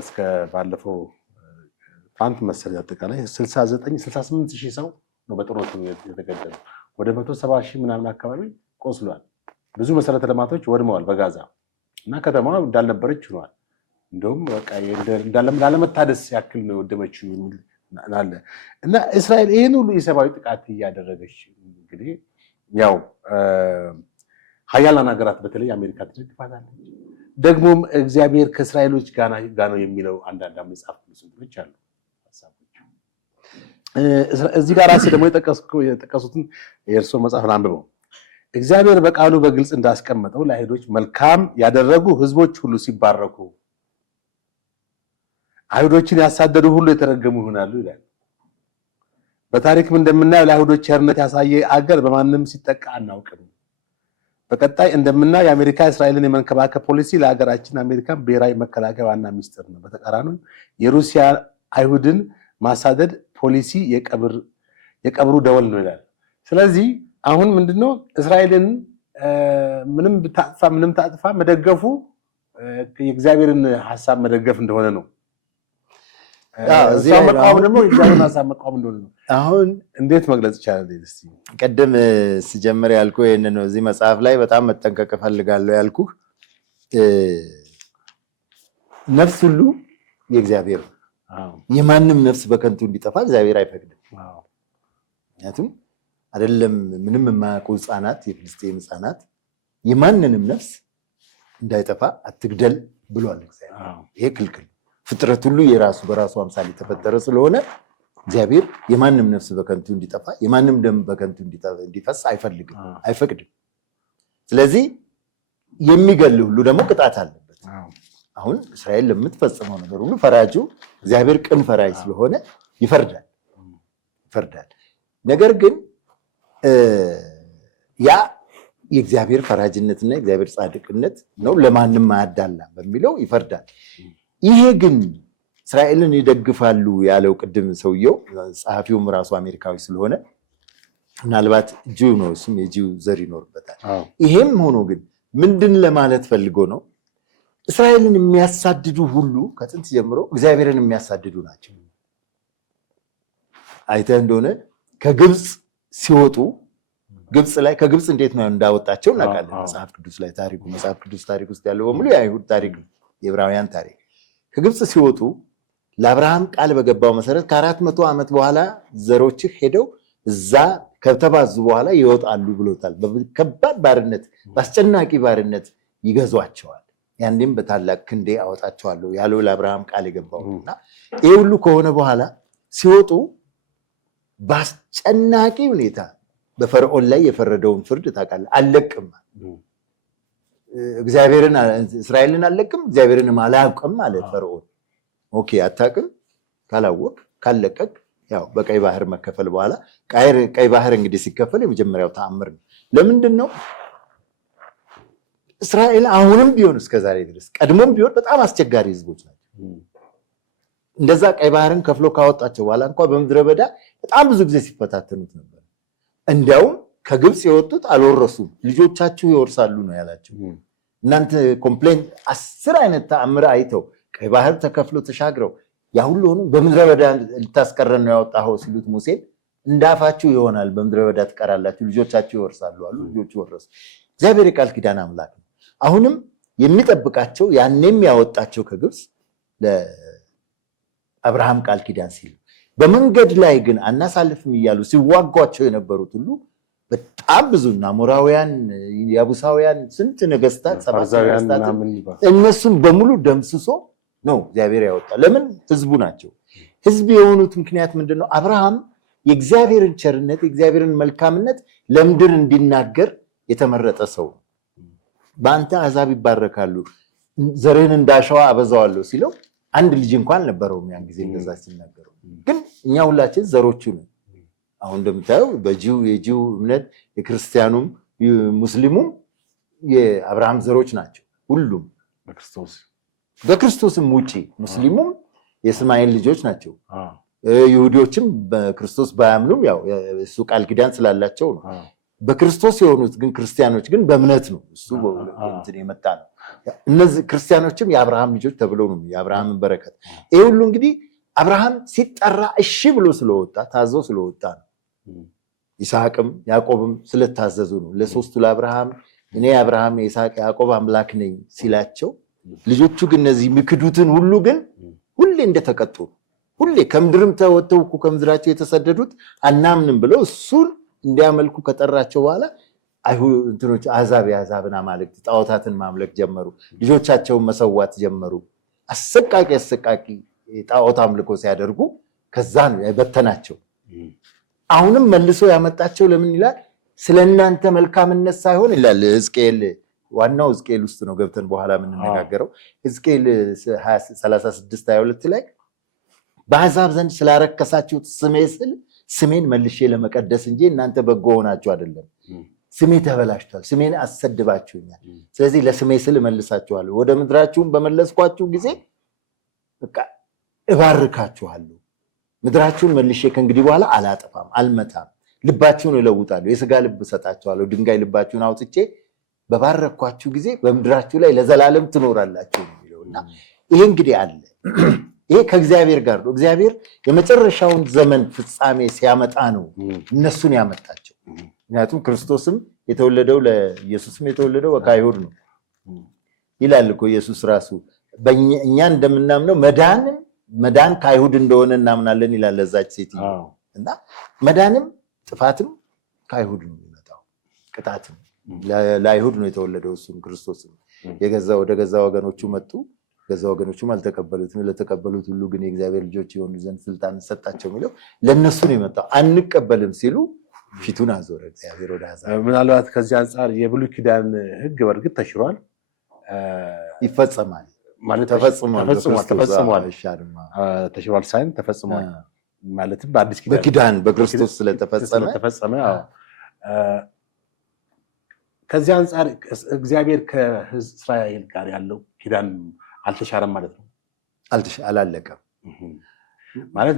እስከ ባለፈው ትናንት መሰለኝ አጠቃላይ 68,000 ሰው ነው በጦርነቱ የተገደለው። ወደ 170,000 ምናምን አካባቢ ቆስሏል። ብዙ መሰረተ ልማቶች ወድመዋል በጋዛ እና ከተማዋ እንዳልነበረች ሆኗል። እንደውም በቃ ላለመታደስ ያክል ነው የወደመችው የሚል አለ እና እስራኤል ይህን ሁሉ የሰብአዊ ጥቃት እያደረገች እንግዲህ ያው ሀያላን ሀገራት በተለይ አሜሪካ ትደግፋታለች። ደግሞም እግዚአብሔር ከእስራኤሎች ጋር ነው የሚለው አንዳንድ መጽሐፍ ቅዱሶች አሉ ሐሳቦች። እዚህ ጋር ራሴ ደግሞ የጠቀሱትን የእርሶ መጽሐፍ አንብበው እግዚአብሔር በቃሉ በግልጽ እንዳስቀመጠው ለአይሁዶች መልካም ያደረጉ ህዝቦች ሁሉ ሲባረኩ አይሁዶችን ያሳደዱ ሁሉ የተረገሙ ይሆናሉ ይላል። በታሪክም እንደምናየው ለአይሁዶች ቸርነት ያሳየ አገር በማንም ሲጠቃ አናውቅም። በቀጣይ እንደምናየው የአሜሪካ እስራኤልን የመንከባከብ ፖሊሲ ለሀገራችን አሜሪካን ብሔራዊ መከላከያ ዋና ሚስጥር ነው። በተቃራኒው የሩሲያ አይሁድን ማሳደድ ፖሊሲ የቀብሩ ደወል ነው ይላል። ስለዚህ አሁን ምንድነው እስራኤልን ምንም ታጥፋ መደገፉ የእግዚአብሔርን ሐሳብ መደገፍ እንደሆነ ነው። እዚህ መቃወም ደግሞ የእግዚአብሔርን ሐሳብ መቃወም እንደሆነ ነው። አሁን እንዴት መግለጽ ይቻላል? እስቲ ቀደም ሲጀምር ያልኩህ ይሄንን ነው። እዚህ መጽሐፍ ላይ በጣም መጠንቀቅ እፈልጋለሁ ያልኩህ ነፍስ ሁሉ የእግዚአብሔር ነው። የማንም ነፍስ በከንቱ እንዲጠፋ እግዚአብሔር አይፈቅድም። ምክንያቱም አይደለም ምንም የማያውቁ ህፃናት፣ የፍልስጤም ህፃናት የማንንም ነፍስ እንዳይጠፋ አትግደል ብሏል እግዚአብሔር። ይሄ ክልክል። ፍጥረት ሁሉ የራሱ በራሱ አምሳል የተፈጠረ ስለሆነ እግዚአብሔር የማንም ነፍስ በከንቱ እንዲጠፋ የማንም ደም በከንቱ እንዲፈስ አይፈልግም፣ አይፈቅድም። ስለዚህ የሚገል ሁሉ ደግሞ ቅጣት አለበት። አሁን እስራኤል ለምትፈጽመው ነገር ሁሉ ፈራጁ እግዚአብሔር ቅን ፈራጅ ስለሆነ ይፈርዳል። ነገር ግን ያ የእግዚአብሔር ፈራጅነትና የእግዚአብሔር ጻድቅነት ነው፣ ለማንም አያዳላም በሚለው ይፈርዳል። ይሄ ግን እስራኤልን ይደግፋሉ ያለው ቅድም ሰውየው ጸሐፊውም ራሱ አሜሪካዊ ስለሆነ ምናልባት ጂው ነው፣ እሱም የጂው ዘር ይኖርበታል። ይሄም ሆኖ ግን ምንድን ለማለት ፈልጎ ነው? እስራኤልን የሚያሳድዱ ሁሉ ከጥንት ጀምሮ እግዚአብሔርን የሚያሳድዱ ናቸው። አይተህ እንደሆነ ከግብፅ ሲወጡ ከግብፅ እንዴት ነው እንዳወጣቸው እናውቃለን። መጽሐፍ ቅዱስ ታሪክ ውስጥ ያለው በሙሉ የአይሁድ ታሪክ ነው፣ የዕብራውያን ታሪክ። ከግብፅ ሲወጡ ለአብርሃም ቃል በገባው መሰረት ከ400 ዓመት በኋላ ዘሮችህ ሄደው እዛ ከተባዙ በኋላ ይወጣሉ ብሎታል። በከባድ ባርነት፣ በአስጨናቂ ባርነት ይገዟቸዋል። ያንንም በታላቅ ክንዴ አወጣቸዋለሁ ያለው ለአብርሃም ቃል የገባውና ይሄ ሁሉ ከሆነ በኋላ ሲወጡ በአስጨናቂ ሁኔታ በፈርዖን ላይ የፈረደውን ፍርድ ታውቃለህ። አልለቅም እስራኤልን አልለቅም እግዚአብሔርንም አላውቅም ማለት ፈርዖን። ኦኬ አታውቅም ካላወቅ ካለቀቅ ያው በቀይ ባህር መከፈል በኋላ ቀይ ባህር እንግዲህ ሲከፈል የመጀመሪያው ተአምር ነው። ለምንድን ነው እስራኤል አሁንም ቢሆን እስከዛሬ ድረስ ቀድሞም ቢሆን በጣም አስቸጋሪ ህዝቦች ናቸው። እንደዛ ቀይ ባህርን ከፍሎ ካወጣቸው በኋላ እንኳን በምድረ በዳ በጣም ብዙ ጊዜ ሲፈታተኑት ነበር። እንዲያውም ከግብፅ የወጡት አልወረሱም፣ ልጆቻችሁ ይወርሳሉ ነው ያላቸው። እናንተ ኮምፕሌን 10 አይነት ተአምር አይተው ቀይ ባህር ተከፍሎ ተሻግረው ያ ሁሉ ሆኖ በምድረ በዳ ልታስቀረን ነው ያወጣኸው ሲሉት ሙሴን እንዳፋችሁ ይሆናል፣ በምድረ በዳ ትቀራላችሁ፣ ልጆቻችሁ ይወርሳሉ አሉ። ልጆቹ ወረሱ። እግዚአብሔር የቃል ኪዳን አምላክ ነው። አሁንም የሚጠብቃቸው ያኔም ያወጣቸው ከግብፅ ለአብርሃም ቃል ኪዳን ሲል፣ በመንገድ ላይ ግን አናሳልፍም እያሉ ሲዋጓቸው የነበሩት ሁሉ በጣም ብዙና አሞራውያን፣ ያቡሳውያን ስንት ነገስታት እነሱን በሙሉ ደምስሶ ነው እግዚአብሔር ያወጣ። ለምን? ህዝቡ ናቸው። ህዝብ የሆኑት ምክንያት ምንድነው? አብርሃም የእግዚአብሔርን ቸርነት የእግዚአብሔርን መልካምነት ለምድር እንዲናገር የተመረጠ ሰው ነው። በአንተ አሕዛብ ይባረካሉ ዘርህን እንዳሸዋ አበዛዋለሁ ሲለው አንድ ልጅ እንኳን አልነበረውም ያን ጊዜ እንደዛ ሲናገረው። ግን እኛ ሁላችን ዘሮቹ ነን። አሁን እንደምታየው የጂው እምነት የክርስቲያኑም ሙስሊሙም የአብርሃም ዘሮች ናቸው። ሁሉም በክርስቶስም ውጪ ሙስሊሙም የእስማኤል ልጆች ናቸው። ይሁዲዎችም በክርስቶስ ባያምኑም ያው እሱ ቃል ኪዳን ስላላቸው ነው። በክርስቶስ የሆኑት ግን ክርስቲያኖች ግን በእምነት ነው እሱ እንትን የመጣ ነው። እነዚህ ክርስቲያኖችም የአብርሃም ልጆች ተብለው ነው የአብርሃምን በረከት። ይሄ ሁሉ እንግዲህ አብርሃም ሲጠራ እሺ ብሎ ስለወጣ ታዞ ስለወጣ ነው። ይስሐቅም ያዕቆብም ስለታዘዙ ነው። ለሶስቱ ለአብርሃም እኔ የአብርሃም የይስሐቅ ያዕቆብ አምላክ ነኝ ሲላቸው፣ ልጆቹ ግን እነዚህ የሚክዱትን ሁሉ ግን ሁሌ እንደተቀጡ ሁሌ ከምድርም ተወጥተው ከምድራቸው የተሰደዱት አናምንም ብለው እሱን እንዲያመልኩ ከጠራቸው በኋላ እንትኖች አሕዛብ የአሕዛብን አማልክት ጣዖታትን ማምለክ ጀመሩ። ልጆቻቸውን መሰዋት ጀመሩ። አሰቃቂ ጣዖት አምልኮ ሲያደርጉ ከዛ ነው የበተናቸው። አሁንም መልሶ ያመጣቸው ለምን ይላል? ስለእናንተ መልካምነት ሳይሆን ይላል ሕዝቅኤል። ዋናው ሕዝቅኤል ውስጥ ነው ገብተን በኋላ የምንነጋገረው። ሕዝቅኤል 36:22 ላይ በአሕዛብ ዘንድ ስላረከሳችሁት ስሜ ስል ስሜን መልሼ ለመቀደስ እንጂ እናንተ በጎ ሆናችሁ አይደለም። ስሜ ተበላሽቷል፣ ስሜን አሰድባችሁኛል። ስለዚህ ለስሜ ስል እመልሳችኋለሁ። ወደ ምድራችሁም በመለስኳችሁ ጊዜ በቃ እባርካችኋለሁ። ምድራችሁን መልሼ ከእንግዲህ በኋላ አላጠፋም፣ አልመታም። ልባችሁን እለውጣለሁ፣ የሥጋ ልብ እሰጣችኋለሁ። ድንጋይ ልባችሁን አውጥቼ በባረኳችሁ ጊዜ በምድራችሁ ላይ ለዘላለም ትኖራላችሁ የሚለውና ይሄ እንግዲህ አለ። ይሄ ከእግዚአብሔር ጋር ነው። እግዚአብሔር የመጨረሻውን ዘመን ፍጻሜ ሲያመጣ ነው እነሱን ያመጣቸው። ምክንያቱም ክርስቶስም የተወለደው ለኢየሱስም የተወለደው ከአይሁድ ነው ይላል እኮ ኢየሱስ ራሱ። እኛ እንደምናምነው መዳን ከአይሁድ እንደሆነ እናምናለን ይላል ለዛች ሴትዮ። እና መዳንም ጥፋትም ከአይሁድ ነው የሚመጣው፣ ቅጣትም ለአይሁድ ነው የተወለደው። እሱም ክርስቶስም ወደ ገዛ ወገኖቹ መጡ፣ ገዛ ወገኖቹም አልተቀበሉትም። ለተቀበሉት ሁሉ ግን የእግዚአብሔር ልጆች የሆኑ ዘንድ ስልጣን ሰጣቸው የሚለው ለእነሱ ነው የመጣው። አንቀበልም ሲሉ ፊቱን አዞረ እግዚአብሔር ወደ አሕዛብ። ምናልባት ከዚህ አንጻር የብሉይ ኪዳን ሕግ በእርግጥ ተሽሯል፣ ይፈጸማል ማለት ተሽሯል ሳይሆን ተፈጽሟል ማለትም በአዲስ ኪዳን በኪዳን በክርስቶስ ስለተፈጸመ። ከዚህ አንጻር እግዚአብሔር ከሕዝብ እስራኤል ጋር ያለው ኪዳን አልተሻረም ማለት ነው። አላለቀም ማለት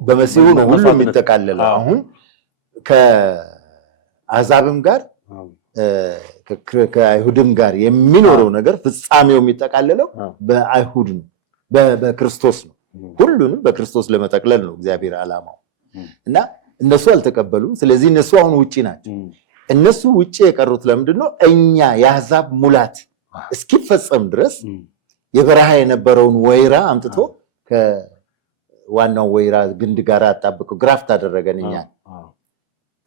በመሲሁ ነው ሁሉ የሚጠቃለለው። አሁን ከአሕዛብም ጋር ከአይሁድም ጋር የሚኖረው ነገር ፍጻሜው የሚጠቃለለው በአይሁድ ነው፣ በክርስቶስ ነው። ሁሉንም በክርስቶስ ለመጠቅለል ነው እግዚአብሔር ዓላማው እና እነሱ አልተቀበሉም። ስለዚህ እነሱ አሁን ውጪ ናቸው። እነሱ ውጪ የቀሩት ለምንድን ነው? እኛ የአሕዛብ ሙላት እስኪፈጸም ድረስ የበረሃ የነበረውን ወይራ አምጥቶ ከዋናው ወይራ ግንድ ጋር አጣብቀው ግራፍት አደረገን እኛ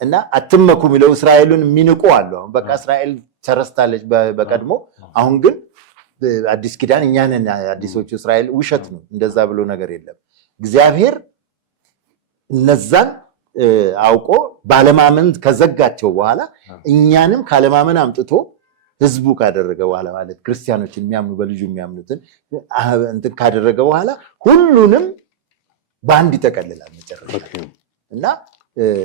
እና አትመኩ የሚለው እስራኤልን የሚንቁ አሉ። አሁን በቃ እስራኤል ተረስታለች በቀድሞ። አሁን ግን አዲስ ኪዳን እኛ ነን አዲሶቹ እስራኤል። ውሸት ነው፣ እንደዛ ብሎ ነገር የለም። እግዚአብሔር እነዛን አውቆ ባለማመን ከዘጋቸው በኋላ እኛንም ካለማመን አምጥቶ ህዝቡ ካደረገ በኋላ ማለት ክርስቲያኖችን የሚያምኑ በልጁ የሚያምኑትን እንትን ካደረገ በኋላ ሁሉንም በአንድ ይጠቀልላል መጨረሻ እና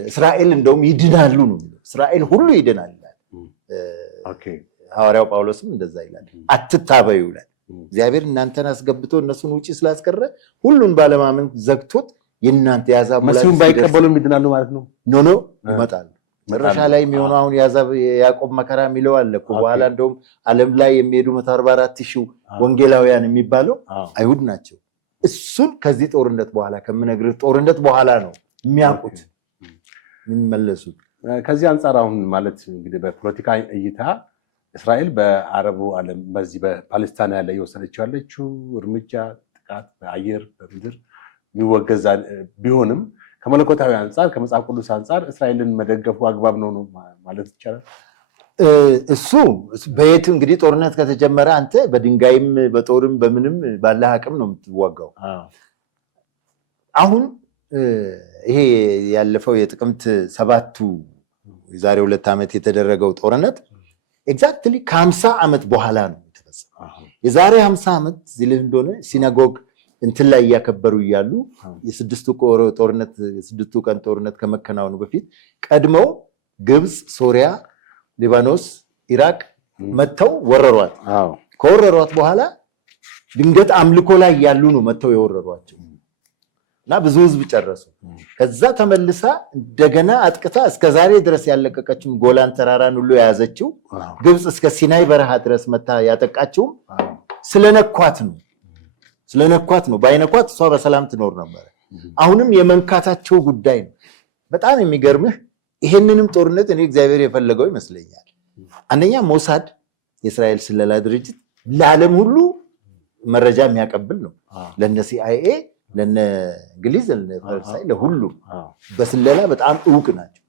እስራኤል እንደውም ይድናሉ ነው የሚለው። እስራኤል ሁሉ ይድናል ይላል። ሐዋርያው ጳውሎስም እንደዛ ይላል። አትታበዩ ይላል። እግዚአብሔር እናንተን አስገብቶ እነሱን ውጪ ስላስቀረ ሁሉን ባለማመን ዘግቶት የእናንተ የአሕዛብ መሲሁን ባይቀበሉም ይድናሉ ማለት ነው። ኖ ይመጣሉ። መጨረሻ ላይ የሚሆነው አሁን የያዕቆብ መከራ የሚለው አለ እኮ። በኋላ እንደውም ዓለም ላይ የሚሄዱ 144,000 ወንጌላውያን የሚባለው አይሁድ ናቸው። እሱን ከዚህ ጦርነት በኋላ ከምነግርህ ጦርነት በኋላ ነው የሚያውቁት የሚመለሱት። ከዚህ አንጻር አሁን ማለት እንግዲህ በፖለቲካ እይታ እስራኤል በአረቡ ዓለም በዚህ በፓለስታይን ላይ እየወሰደችው ያለችው እርምጃ ጥቃት በአየር በምድር የሚወገዝ ቢሆንም ከመለኮታዊ አንጻር ከመጽሐፍ ቅዱስ አንጻር እስራኤልን መደገፉ አግባብ ነው ማለት ይቻላል። እሱ በየት እንግዲህ ጦርነት ከተጀመረ አንተ በድንጋይም በጦርም በምንም ባለ አቅም ነው የምትዋጋው። አሁን ይሄ ያለፈው የጥቅምት 7ቱ የዛሬ 2 ዓመት የተደረገው ጦርነት ኤግዛክትሊ ከ50 ዓመት በኋላ ነው የተፈጸመው። የዛሬ 50 ዓመት ዝልህ እንደሆነ ሲናጎግ እንትን ላይ እያከበሩ እያሉ የስድስቱ ቀን ጦርነት ከመከናወኑ በፊት ቀድመው ግብፅ፣ ሶሪያ፣ ሊባኖስ፣ ኢራቅ መጥተው ወረሯት። ከወረሯት በኋላ ድንገት አምልኮ ላይ ያሉ ነው መጥተው የወረሯቸው እና ብዙ ህዝብ ጨረሱ። ከዛ ተመልሳ እንደገና አጥቅታ እስከ ዛሬ ድረስ ያለቀቀችው ጎላን ተራራን ሁሉ የያዘችው ግብፅ እስከ ሲናይ በረሃ ድረስ መታ ያጠቃችው ስለነኳት ነው። ባይነኳት እሷ በሰላም ትኖር ነበር። አሁንም የመንካታቸው ጉዳይ ነው። በጣም የሚገርምህ ይሄንንም ጦርነት እኔ እግዚአብሔር የፈለገው ይመስለኛል። አንደኛ ሞሳድ የእስራኤል ስለላ ድርጅት ለዓለም ሁሉ መረጃ የሚያቀብል ነው። ለነ ሲአይኤ ለነ እንግሊዝ ለነ ፈረንሳይ ለሁሉም በስለላ በጣም እውቅ ናቸው።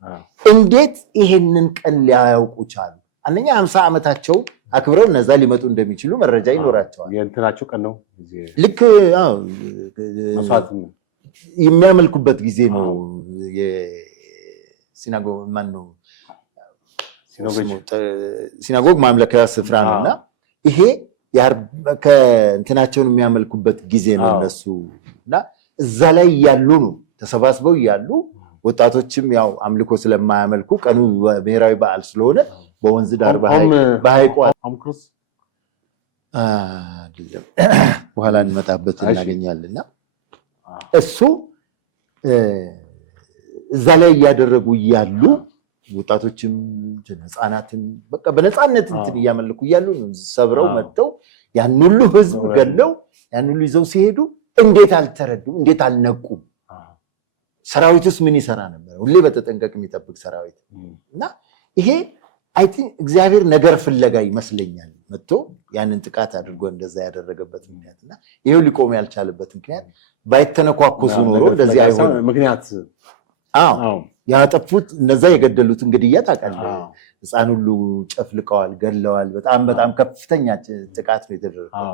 እንዴት ይሄንን ቀን ሊያውቁ ቻሉ? አንደኛ 50 ዓመታቸው አክብረው እነዛ ሊመጡ እንደሚችሉ መረጃ ይኖራቸዋል። የእንትናቸው ቀን ነው ልክ የሚያመልኩበት ጊዜ ነው። የሲናጎግ ማን ነው ሲናጎግ ማምለኪያ ስፍራ ነውና ይሄ ከእንትናቸውን የሚያመልኩበት ጊዜ ነው እነሱ እና እዛ ላይ ያሉ ነው ተሰባስበው ያሉ ወጣቶችም ያው አምልኮ ስለማያመልኩ ቀኑ ብሔራዊ በዓል ስለሆነ በወንዝ ዳር በሐይቁ አይደለም በኋላ እንመጣበት እናገኛለንና እሱ እዛ ላይ ያደረጉ ያሉ ወጣቶችም ህፃናትን በቃ በነፃነት እንትን እያመለኩ ያሉ ነው ሰብረው መጥተው ያን ሁሉ ህዝብ ገለው ያን ሁሉ ይዘው ሲሄዱ እንዴት አልተረዱም? እንዴት አልነቁም? ሰራዊቱስ ምን ይሰራ ነበር? ሁሌ በተጠንቀቅ የሚጠብቅ ሰራዊት እና ይሄ አይ ቲንክ እግዚአብሔር ነገር ፍለጋ ይመስለኛል መጥቶ ያንን ጥቃት አድርጎ እንደዛ ያደረገበት ምክንያትና ይሄው ሊቆም ያልቻለበት ምክንያት ባይተነኳኩሱ ኖሮ እንደዚህ አይሆን። ምክንያት ያጠፉት እነዛ የገደሉት እንግዲህ ታውቃለህ፣ ህፃን ሁሉ ጨፍልቀዋል፣ ገለዋል። በጣም ከፍተኛ ጥቃት ነው የተደረገው።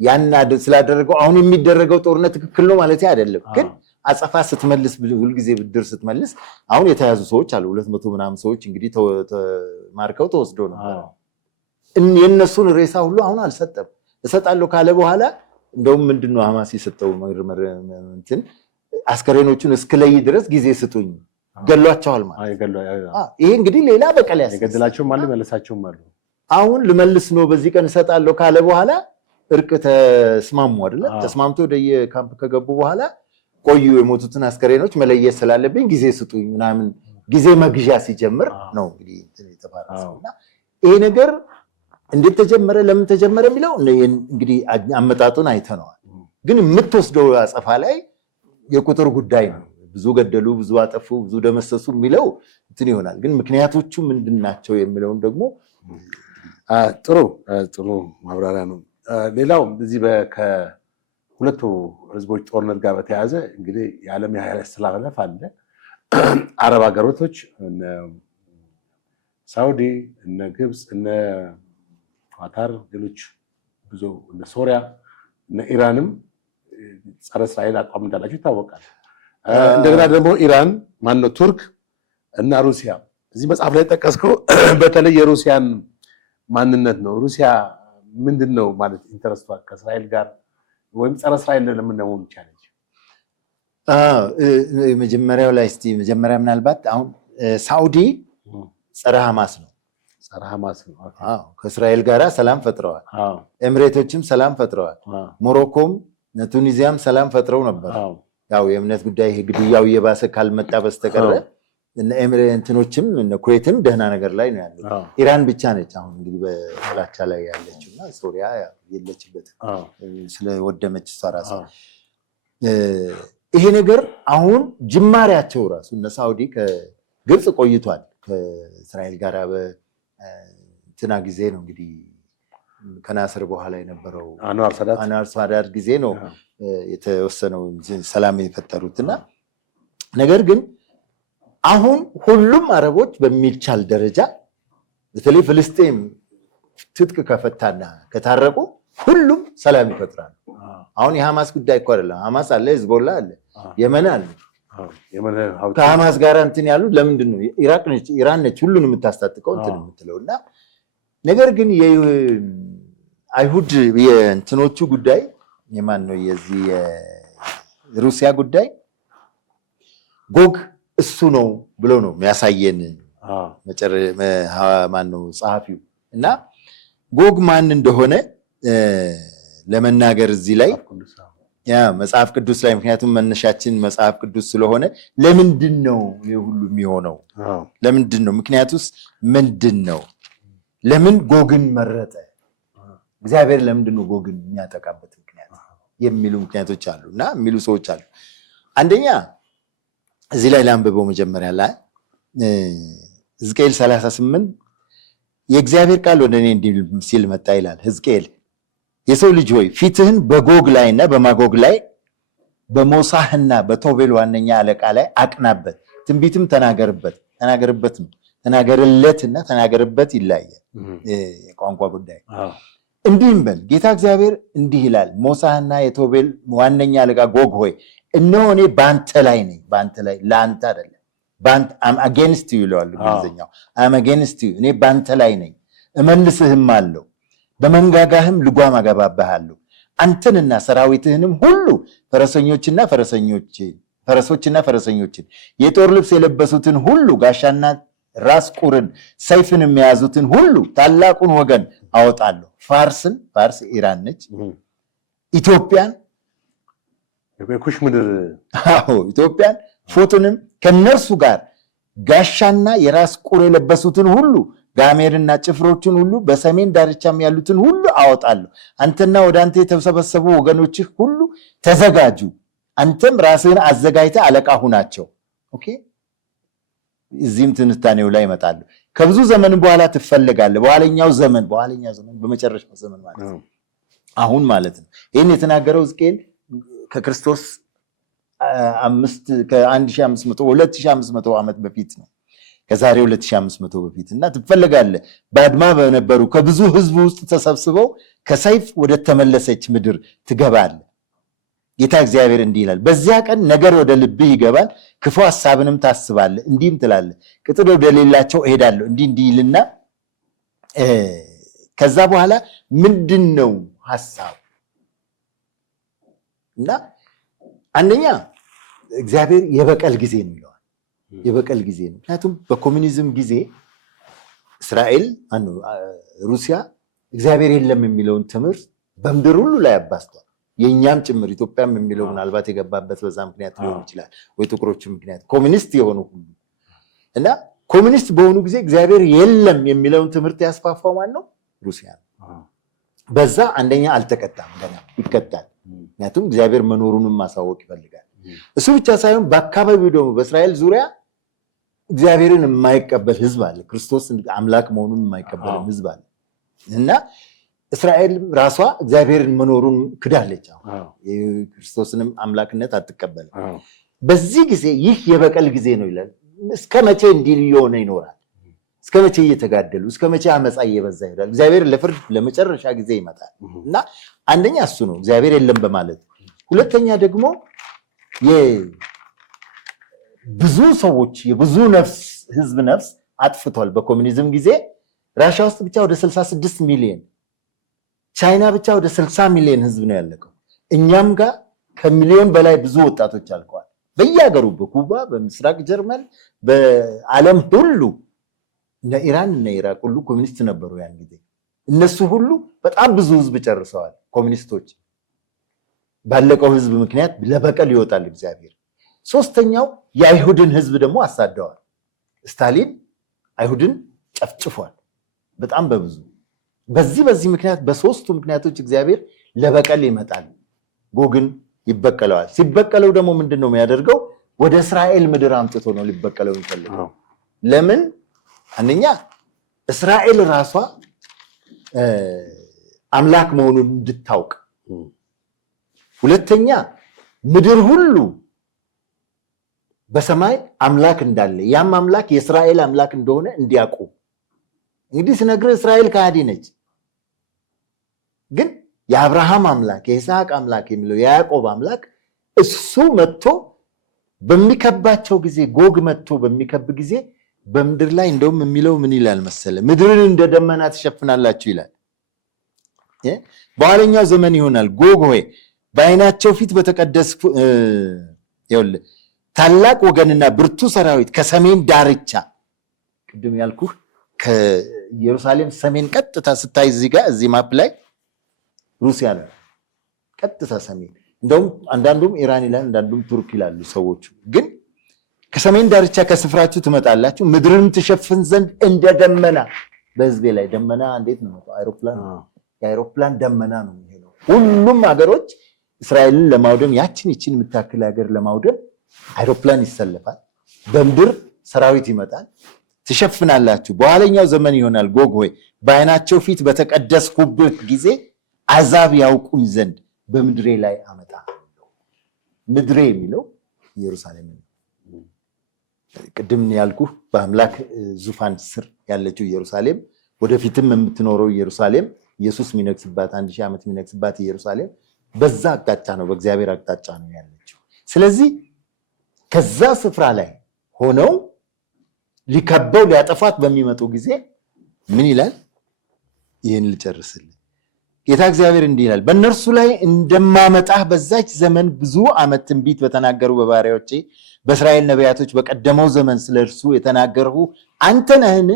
ያን ስላደረገው አሁን የሚደረገው ጦርነት ትክክል ነው ማለት አይደለም፣ ግን አጸፋ ስትመልስ ሁልጊዜ ብድር ስትመልስ አሁን የተያዙ ሰዎች አሉ 200 ምናምን ሰዎች እንግዲህ ማርከው ተወስዶ ነበር። የነሱን ሬሳ ሁሉ አሁን አልሰጠም። እሰጣለሁ ካለ በኋላ እንደውም ምንድነው ሐማስ የሰጠው እንትን አስከሬኖቹን እስክለይ ድረስ ጊዜ ስጡኝ ገሏቸዋል ማለት ይሄ እንግዲህ ሌላ በቀል የገደላቸውም አለ መለሳቸውም አሉ። አሁን ልመልስ ነው በዚህ ቀን እሰጣለሁ ካለ በኋላ እርቅ ተስማሙ አይደለ? ተስማምቶ ወደ የካምፕ ከገቡ በኋላ ቆዩ የሞቱትን አስከሬኖች መለየት ስላለብኝ ጊዜ ስጡኝ ምናምን ጊዜ መግዣ ሲጀምር ነው እንግዲህ የተባረሰውና ይሄ ነገር እንዴት ተጀመረ ለምን ተጀመረ የሚለው እንግዲህ አመጣጡን አይተነዋል። ግን የምትወስደው አጸፋ ላይ የቁጥር ጉዳይ ነው። ብዙ ገደሉ፣ ብዙ አጠፉ፣ ብዙ ደመሰሱ የሚለው እንትን ይሆናል። ግን ምክንያቶቹ ምንድናቸው የሚለውን ደግሞ ጥሩ ማብራሪያ ነው። ሌላው እዚህ ከሁለቱ ህዝቦች ጦርነት ጋር በተያያዘ እንግዲህ የዓለም የኃይል አስተላለፍ አለ። አረብ ሀገሮች እነ ሳውዲ፣ እነ ግብፅ፣ እነ ኳታር፣ ሌሎች ብዙ እነ ሶሪያ፣ እነ ኢራንም ጸረ እስራኤል አቋም እንዳላቸው ይታወቃል። እንደገና ደግሞ ኢራን ማነው ቱርክ እና ሩሲያ እዚህ መጽሐፍ ላይ ጠቀስከው በተለይ የሩሲያን ማንነት ነው። ሩሲያ ምንድነው ማለት ኢንተረስቷ ከእስራኤል ጋር ወይም ጸረ እስራኤል ለምን ነው ይቻላል? መጀመሪያው ላይ እስቲ መጀመሪያ ምናልባት አሁን ሳውዲ ጸረ ሐማስ ነው። ጸረ ሐማስ ነው። ከእስራኤል ጋር ሰላም ፈጥረዋል። ኤምሬቶችም ሰላም ፈጥረዋል። ሞሮኮም ቱኒዚያም ሰላም ፈጥረው ነበር። ያው የእምነት ጉዳይ ግድያው እየባሰ ካልመጣ በስተቀረ እነ ኤምሬቶችም እነ ኩዌትም ደህና ነገር ላይ ነው ያለው። ኢራን ብቻ ነች አሁን እንግዲህ በጥላቻ ላይ ያለችውና ሶሪያ የለችበትም ስለወደመች እሷ ራሷ። ይሄ ነገር አሁን ጅማሬያቸው ራሱ እነ ሳውዲ ከግብፅ ቆይቷል ከእስራኤል ጋር በእንትና ጊዜ ነው እንግዲህ ከናስር በኋላ የነበረው አንዋር ሳዳት ጊዜ ነው የተወሰነው ሰላም የፈጠሩትና ነገር ግን አሁን ሁሉም አረቦች በሚቻል ደረጃ በተለይ ፍልስጤም ትጥቅ ከፈታና ከታረቁ ሁሉም ሰላም ይፈጥራሉ። አሁን የሐማስ ጉዳይ እኮ አይደለም። ሐማስ አለ፣ ሂዝቦላ አለ፣ የመን አለ። ከሐማስ ጋር እንትን ያሉት ለምንድን ነው? ኢራን ነች ሁሉንም የምታስታጥቀው እንትን የምትለውና ነገር ግን የአይሁድ የእንትኖቹ ጉዳይ የማን ነው የዚህ የሩሲያ ጉዳይ ጎግ እሱ ነው ብሎ ነው የሚያሳየን ማን ነው ጸሐፊው። እና ጎግ ማን እንደሆነ ለመናገር እዚህ ላይ መጽሐፍ ቅዱስ ላይ ምክንያቱም መነሻችን መጽሐፍ ቅዱስ ስለሆነ ለምንድን ነው ይህ ሁሉ የሚሆነው? ለምንድን ነው? ምክንያቱስ ምንድን ነው? ለምን ጎግን መረጠ? እግዚአብሔር ለምንድን ነው ጎግን የሚያጠቃበት ምክንያት የሚሉ ምክንያቶች አሉ እና የሚሉ ሰዎች አሉ። አንደኛ እዚህ ላይ ላንብበው መጀመሪያ ላይ ሕዝቅኤል 38 የእግዚአብሔር ቃል ወደ እኔ እንዲህ ሲል መጣ ይላል። ሕዝቅኤል የሰው ልጅ ሆይ ፊትህን በጎግ ላይና በማጎግ ላይ በሞሳህና በቶቤል ዋነኛ አለቃ ላይ አቅናበት፣ ትንቢትም ተናገርበት ነው። ተናገርለትና ተናገርበት ይለያያል የቋንቋ ጉዳይ። እንዲህም በል ጌታ እግዚአብሔር እንዲህ ይላል፣ ሞሳህና የቶቤል ዋነኛ አለቃ ጎግ ሆይ እነሆ እኔ በአንተ ላይ ነኝ። በአንተ ላይ ለአንተ አይደለም፣ አም አጌንስት ዩ ይለዋል እንግሊዝኛው። አም አጌንስት ዩ፣ እኔ በአንተ ላይ ነኝ፣ እመልስህም አለው፣ በመንጋጋህም ልጓም አገባብሃለሁ፣ አንተንና ሰራዊትህንም ሁሉ ፈረሶችና ፈረሰኞችን የጦር ልብስ የለበሱትን ሁሉ ጋሻና ራስ ቁርን ሰይፍን የያዙትን ሁሉ ታላቁን ወገን አወጣለሁ። ፋርስ ኢራን ነች። ኢትዮጵያን ኩሽ ምድር ኢትዮጵያን ፎቱንም ከነርሱ ጋር ጋሻና የራስ ቁር የለበሱትን ሁሉ ጋሜርና ጭፍሮችን ሁሉ በሰሜን ዳርቻም ያሉትን ሁሉ አወጣለሁ። አንተና ወደ አንተ የተሰበሰቡ ወገኖችህ ሁሉ ተዘጋጁ፣ አንተም ራስህን አዘጋጅተህ አለቃ ሁናቸው። ኦኬ፣ እዚህም ትንታኔው ላይ ይመጣሉ። ከብዙ ዘመን በኋላ ትፈልጋለህ። በኋለኛው ዘመን በመጨረሻው ዘመን ማለት ነው፣ አሁን ማለት ነው። ይህን የተናገረው ሕዝቅኤል ከክርስቶስ ከ1500 2500 ዓመት በፊት ነው። ከዛሬ 2500 በፊት እና ትፈልጋለህ በአድማ በነበሩ ከብዙ ሕዝብ ውስጥ ተሰብስበው ከሰይፍ ወደ ተመለሰች ምድር ትገባለህ። ጌታ እግዚአብሔር እንዲህ ይላል፣ በዚያ ቀን ነገር ወደ ልብህ ይገባል፣ ክፉ ሐሳብንም ታስባለህ፣ እንዲህም ትላለህ፣ ቅጥር ወደሌላቸው እሄዳለሁ። እንዲህ ይልና ከዛ በኋላ ምንድን ነው ሐሳብ? እና አንደኛ እግዚአብሔር የበቀል ጊዜ ነው ይለዋል። የበቀል ጊዜ ነው። ምክንያቱም በኮሚኒዝም ጊዜ እስራኤል ሩሲያ እግዚአብሔር የለም የሚለውን ትምህርት በምድር ሁሉ ላይ አባስቷል። የእኛም ጭምር ኢትዮጵያም የሚለው ምናልባት የገባበት በዛ ምክንያት ሊሆን ይችላል፣ ወይ ጥቁሮች ምክንያት ኮሚኒስት የሆኑ ሁሉ እና ኮሚኒስት በሆኑ ጊዜ እግዚአብሔር የለም የሚለውን ትምህርት ያስፋፋው ማን ነው? ሩሲያ ነው። በዛ አንደኛ አልተቀጣም፣ ገና ይቀጣል። ምክንያቱም እግዚአብሔር መኖሩንም ማሳወቅ ይፈልጋል። እሱ ብቻ ሳይሆን በአካባቢው ደግሞ በእስራኤል ዙሪያ እግዚአብሔርን የማይቀበል ህዝብ አለ። ክርስቶስ አምላክ መሆኑን የማይቀበል ህዝብ አለ እና እስራኤል ራሷ እግዚአብሔርን መኖሩን ክዳለች። የክርስቶስንም አምላክነት አትቀበልም። በዚህ ጊዜ ይህ የበቀል ጊዜ ነው ይላል። እስከ መቼ እንዲህ የሆነ ይኖራል? እስከ መቼ እየተጋደሉ፣ እስከ መቼ አመፃ እየበዛ ይሄዳል? እግዚአብሔር ለፍርድ ለመጨረሻ ጊዜ ይመጣል እና አንደኛ እሱ ነው እግዚአብሔር የለም በማለት። ሁለተኛ ደግሞ የብዙ ሰዎች የብዙ ህዝብ ነፍስ አጥፍቷል። በኮሚኒዝም ጊዜ ራሻ ውስጥ ብቻ ወደ 66 ሚሊዮን፣ ቻይና ብቻ ወደ 60 ሚሊዮን ህዝብ ነው ያለቀው። እኛም ጋር ከሚሊዮን በላይ ብዙ ወጣቶች አልቀዋል። በየሀገሩ በኩባ፣ በምስራቅ ጀርመን፣ በዓለም ሁሉ እነ ኢራን እነ ኢራቅ ሁሉ ኮሚኒስት ነበሩ ያን ጊዜ። እነሱ ሁሉ በጣም ብዙ ህዝብ ጨርሰዋል ኮሚኒስቶች። ባለቀው ህዝብ ምክንያት ለበቀል ይወጣል እግዚአብሔር። ሶስተኛው የአይሁድን ህዝብ ደግሞ አሳደዋል። ስታሊን አይሁድን ጨፍጭፏል በጣም በብዙ። በዚህ ምክንያት በሶስቱ ምክንያቶች እግዚአብሔር ለበቀል ይመጣል። ጎግን ይበቀለዋል። ሲበቀለው ደግሞ ምንድን ነው የሚያደርገው? ወደ እስራኤል ምድር አምጥቶ ነው ሊበቀለው የሚፈልገው። ለምን? አንደኛ እስራኤል ራሷ አምላክ መሆኑን እንድታውቅ፣ ሁለተኛ ምድር ሁሉ በሰማይ አምላክ እንዳለ ያም አምላክ የእስራኤል አምላክ እንደሆነ እንዲያውቁ። እንግዲህ ስነግርህ እስራኤል ከሃዲ ነች፣ ግን የአብርሃም አምላክ የይስሐቅ አምላክ የሚለው የያዕቆብ አምላክ እሱ መጥቶ በሚከባቸው ጊዜ፣ ጎግ መጥቶ በሚከብ ጊዜ በምድር ላይ እንደውም የሚለው ምን ይላል መሰለ? ምድርን እንደ ደመና ትሸፍናላችሁ ይላል። በኋለኛው ዘመን ይሆናል ጎግ ሆይ በዓይናቸው ፊት በተቀደስ ታላቅ ወገንና ብርቱ ሰራዊት ከሰሜን ዳርቻ፣ ቅድም ያልኩህ ከኢየሩሳሌም ሰሜን ቀጥታ ስታይ እዚህ ጋር እዚህ ማፕ ላይ ሩሲያ ነው ቀጥታ ሰሜን። እንደውም አንዳንዱም ኢራን ይላል፣ አንዳንዱም ቱርክ ይላሉ ሰዎቹ። ግን ከሰሜን ዳርቻ ከስፍራችሁ ትመጣላችሁ፣ ምድርን ትሸፍን ዘንድ እንደ ደመና። በህዝቤ ላይ ደመና እንዴት ነው? የአይሮፕላን ደመና ነው የሚሄደው። ሁሉም ሀገሮች እስራኤልን ለማውደም ይችን የምታክል ሀገር ለማውደም አይሮፕላን ይሰለፋል። በምድር ሰራዊት ይመጣል። ትሸፍናላችሁ። በኋለኛው ዘመን ይሆናል ጎግ ሆይ በዓይናቸው ፊት በተቀደስኩበት ጊዜ አሕዛብ ያውቁኝ ዘንድ በምድሬ ላይ አመጣለሁ። ምድሬ የሚለው ኢየሩሳሌም ነው። ቅድም ያልኩህ በአምላክ ዙፋን ስር ያለችው ኢየሩሳሌም፣ ወደፊትም የምትኖረው ኢየሩሳሌም፣ ኢየሱስ የሚነግስባት 1000 ዓመት የሚነግስባት ኢየሩሳሌም በዛ አቅጣጫ ነው፣ በእግዚአብሔር አቅጣጫ ነው ያለችው። ስለዚህ ከዛ ስፍራ ላይ ሆነው ሊከበው ሊያጠፋት በሚመጡ ጊዜ ምን ይላል? ይህን ልጨርስልህ። ጌታ እግዚአብሔር እንዲህ ይላል፣ በእነርሱ ላይ እንደማመጣህ በዛች ዘመን ብዙ ዓመት ትንቢት በተናገሩ በባሪያዎቼ በእስራኤል ነቢያቶች በቀደመው ዘመን ስለ እርሱ የተናገርሁ አንተ ነህን?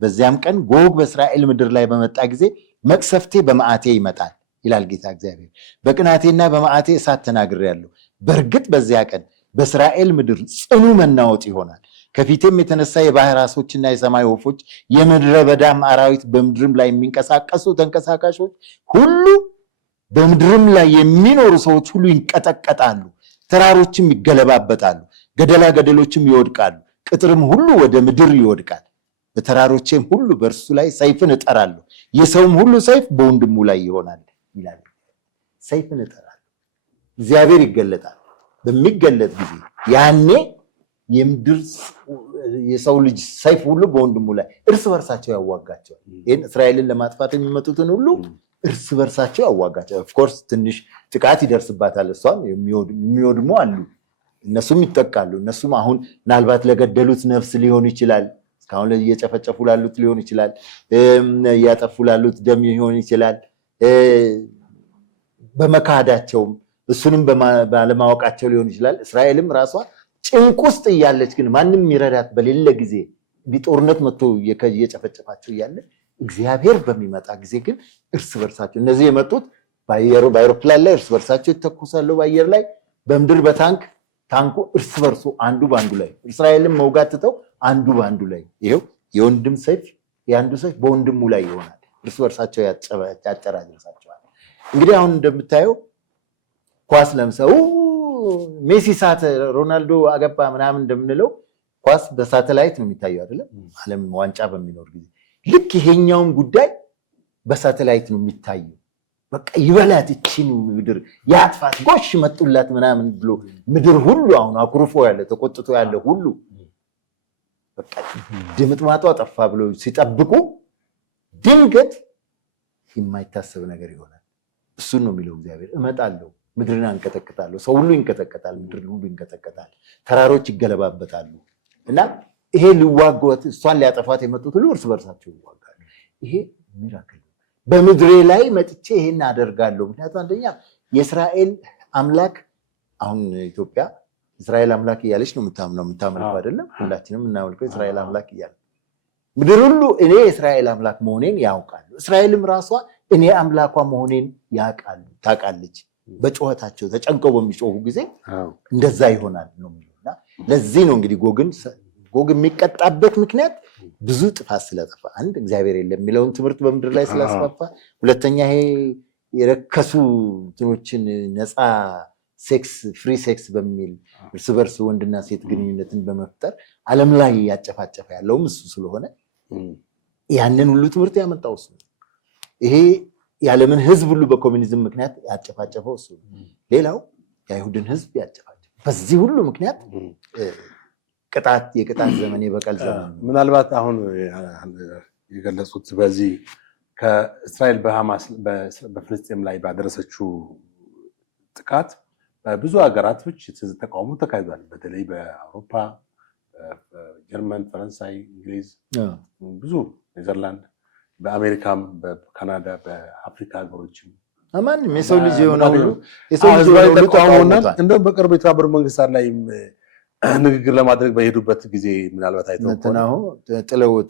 በዚያም ቀን ጎግ በእስራኤል ምድር ላይ በመጣ ጊዜ መቅሰፍቴ በመዓቴ ይመጣል ይላል ጌታ እግዚአብሔር። በቅናቴና በመዓቴ እሳት ተናግሬአለሁ። በእርግጥ በዚያ ቀን በእስራኤል ምድር ጽኑ መናወጥ ይሆናል። ከፊቴም የተነሳ የባህር ዓሦችና የሰማይ ወፎች የምድረ በዳም አራዊት በምድርም ላይ የሚንቀሳቀሱ ተንቀሳቃሾች ሁሉ በምድርም ላይ የሚኖሩ ሰዎች ሁሉ ይንቀጠቀጣሉ። ተራሮችም ይገለባበጣሉ፣ ገደላ ገደሎችም ይወድቃሉ፣ ቅጥርም ሁሉ ወደ ምድር ይወድቃል። በተራሮቼም ሁሉ በእርሱ ላይ ሰይፍን እጠራለሁ፣ የሰውም ሁሉ ሰይፍ በወንድሙ ላይ ይሆናል ይላል። ሰይፍን እጠራለሁ። እግዚአብሔር ይገለጣል። በሚገለጥ ጊዜ ያኔ የምድር የሰው ልጅ ሰይፍ ሁሉ በወንድሙ ላይ እርስ በርሳቸው ያዋጋቸዋል። ይህን እስራኤልን ለማጥፋት የሚመጡትን ሁሉ እርስ በርሳቸው ያዋጋቸዋል። ኦፍኮርስ ትንሽ ጥቃት ይደርስባታል። እሷም የሚወድሙ አሉ፣ እነሱም ይጠቃሉ። እነሱም አሁን ምናልባት ለገደሉት ነፍስ ሊሆን ይችላል፣ እስካሁን እየጨፈጨፉ ላሉት ሊሆን ይችላል፣ እያጠፉ ላሉት ደም ሊሆን ይችላል። በመካዳቸውም እሱንም ባለማወቃቸው ሊሆን ይችላል። እስራኤልም ራሷ ጭንቅ ውስጥ እያለች ግን ማንም የሚረዳት በሌለ ጊዜ ጦርነት መጥቶ እየጨፈጨፋቸው እያለ እግዚአብሔር በሚመጣ ጊዜ ግን እርስ በርሳቸው እነዚህ የመጡት በአይሮፕላን ላይ እርስ በርሳቸው ይተኩሳሉ፣ በአየር ላይ፣ በምድር ታንኩ እርስ በርሱ አንዱ በአንዱ ላይ እስራኤልን መውጋት ትተው አንዱ በአንዱ ላይ ይኸው የወንድም ሰይፍ የአንዱ ሰይፍ በወንድሙ ላይ ይሆናል። እርስ በርሳቸው ያጨራርሳቸዋል። እንግዲህ አሁን እንደምታየው ኳስ ለምሰው ሜሲ ሳተ ሮናልዶ አገባ ምናምን እንደምንለው ኳስ በሳተላይት ነው የሚታየው አይደለም? ዓለም ዋንጫ በሚኖር ጊዜ ልክ ይሄኛውም ጉዳይ በሳተላይት ነው የሚታየው። በቃ ይበላት እቺን ምድር ያጥፋት ጎሽ መጡላት ምናምን ብሎ ምድር ሁሉ አሁን አኩርፎ ያለ ተቆጥቶ ያለ ሁሉ በቃ ድምጥማጧ ጠፋ ብሎ ሲጠብቁ ድንገት የማይታሰብ ነገር ይሆናል። እሱን ነው የሚለው እግዚአብሔር። እመጣለሁ፣ ምድርን አንቀጠቅጣለሁ። ሰው ሁሉ ይንቀጠቀጣል፣ ምድር ሁሉ ይንቀጠቀጣል፣ ተራሮች ይገለባበጣሉ። እና ይሄ ሊዋጓት እሷን ሊያጠፋት የመጡት ሁሉ እርስ በርሳቸው ይዋጋሉ። ይሄ ሚራክል በምድሬ ላይ መጥቼ ይሄን አደርጋለሁ። ምክንያቱም አንደኛ የእስራኤል አምላክ አሁን ኢትዮጵያ እስራኤል አምላክ እያለች ነው የምታመልከው አይደለም? ሁላችንም እናመልከው እስራኤል አምላክ እያለ ምድር ሁሉ እኔ የእስራኤል አምላክ መሆኔን ያውቃሉ። እስራኤልም ራሷ እኔ አምላኳ መሆኔን ያውቃሉ፣ ታውቃለች። በጩኸታቸው ተጨንቀው በሚጮሁ ጊዜ እንደዛ ይሆናል ነው የሚሉና ለዚህ ነው እንግዲህ ጎግ የሚቀጣበት ምክንያት ብዙ ጥፋት ስለጠፋ፣ አንድ እግዚአብሔር የለም የሚለውን ትምህርት በምድር ላይ ስላስፋፋ፣ ሁለተኛ ይሄ የረከሱ እንትኖችን ነፃ ሴክስ ፍሪ ሴክስ በሚል እርስ በርስ ወንድና ሴት ግንኙነትን በመፍጠር ዓለም ላይ ያጨፋጨፈ ያለውም እሱ ስለሆነ ያንን ሁሉ ትምህርት ያመጣው እሱ። ይሄ የዓለምን ሕዝብ ሁሉ በኮሚኒዝም ምክንያት ያጨፋጨፈው እሱ። ሌላው የአይሁድን ሕዝብ ያጨፋጨፈ በዚህ ሁሉ ምክንያት የቅጣት ዘመን የበቀል ዘመን። ምናልባት አሁን የገለጹት በዚህ ከእስራኤል በሐማስ በፍልስጤም ላይ ባደረሰችው ጥቃት በብዙ ሀገራቶች ተቃውሞ ተካሂዷል። በተለይ በአውሮፓ፣ ጀርመን፣ ፈረንሳይ፣ እንግሊዝ፣ ብዙ ኔዘርላንድ፣ በአሜሪካም፣ በካናዳ፣ በአፍሪካ ሀገሮችም ማንም የሰው ልጅ የሆነ ሁሉ ተቃውሞና እንደውም በቅርቡ የተባበሩት መንግስታት ላይ ንግግር ለማድረግ በሄዱበት ጊዜ ምናልባት አይተው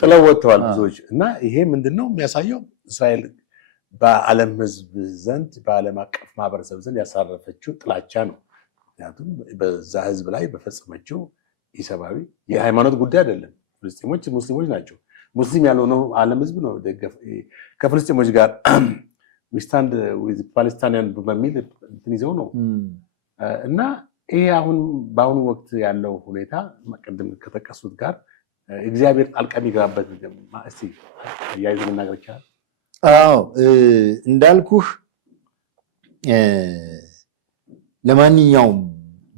ጥለው ወጥተዋል ብዙዎች። እና ይሄ ምንድነው የሚያሳየው? እስራኤል በዓለም ሕዝብ ዘንድ በዓለም አቀፍ ማህበረሰብ ዘንድ ያሳረፈችው ጥላቻ ነው። ምክንያቱም በዛ ሕዝብ ላይ በፈጸመችው ኢሰብአዊ የሃይማኖት ጉዳይ አይደለም። ፍልስጤሞች ሙስሊሞች ናቸው። ሙስሊም ያልሆነው ዓለም ሕዝብ ነው ከፍልስጤሞች ጋር ዊስታንድ ዊዝ ፓለስታይን በሚል እንትን ይዘው ነው። እና ይሄ አሁን በአሁኑ ወቅት ያለው ሁኔታ ቅድም ከጠቀሱት ጋር እግዚአብሔር ጣልቃ የሚገባበት እስኪ እያይዘ መናገር ይቻላል? አዎ እንዳልኩህ ለማንኛውም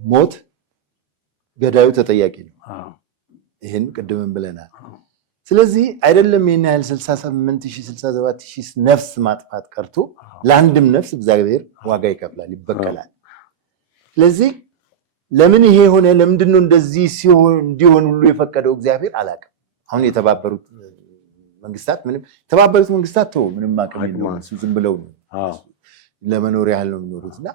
ሞት ገዳዩ ተጠያቂ ነው። ይህን ቅድምም ብለናል። ስለዚህ አይደለም ይህን ያህል 68,000 67,000 ነፍስ ማጥፋት ቀርቶ ለአንድም ነፍስ እግዚአብሔር ዋጋ ይከፍላል፣ ይበቀላል። ስለዚህ ለምን ይሄ ሆነ? ለምንድነው እንደዚህ እንዲሆን ሁሉ የፈቀደው እግዚአብሔር? አላውቅም። አሁን የተባበሩት መንግስታት ምንም አቅም የለውም። ዝም ብለው ለመኖር ያህል ነው የሚኖሩትና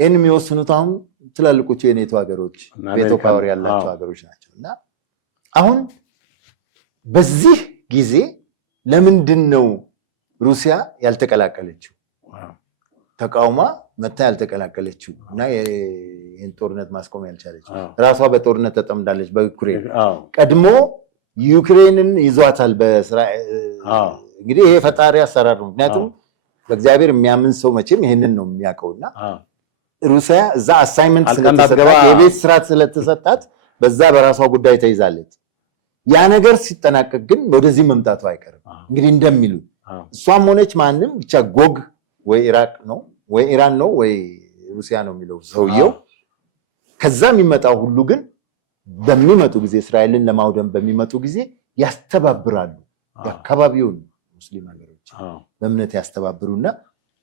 ይህን የሚወስኑት አሁን ትላልቆቹ የኔቶ ሀገሮች ቬቶ ፓወር ያላቸው ሀገሮች ናቸው። እና አሁን በዚህ ጊዜ ለምንድን ነው ሩሲያ ያልተቀላቀለችው? ተቃውማ መታ ያልተቀላቀለችው እና ይህን ጦርነት ማስቆም ያልቻለችው? ራሷ በጦርነት ተጠምዳለች በዩክሬን። ቀድሞ ዩክሬንን ይዟታል በእስራኤል። እንግዲህ ይሄ ፈጣሪ አሰራር ነው። ምክንያቱም በእግዚአብሔር የሚያምን ሰው መቼም ይህንን ነው የሚያውቀውና ሩሲያ እዛ አሳይመንት ስለተሰጣት የቤት ስራ ስለተሰጣት በዛ በራሷ ጉዳይ ተይዛለች። ያ ነገር ሲጠናቀቅ ግን ወደዚህ መምጣቱ አይቀርም። እንግዲህ እንደሚሉ እሷም ሆነች ማንም ብቻ ጎግ ወይ ኢራቅ ነው ወይ ኢራን ነው ወይ ሩሲያ ነው የሚለው ሰውየው። ከዛ የሚመጣው ሁሉ ግን በሚመጡ ጊዜ እስራኤልን ለማውደም በሚመጡ ጊዜ ያስተባብራሉ። የአካባቢውን ሙስሊም ሀገሮች በእምነት ያስተባብሩና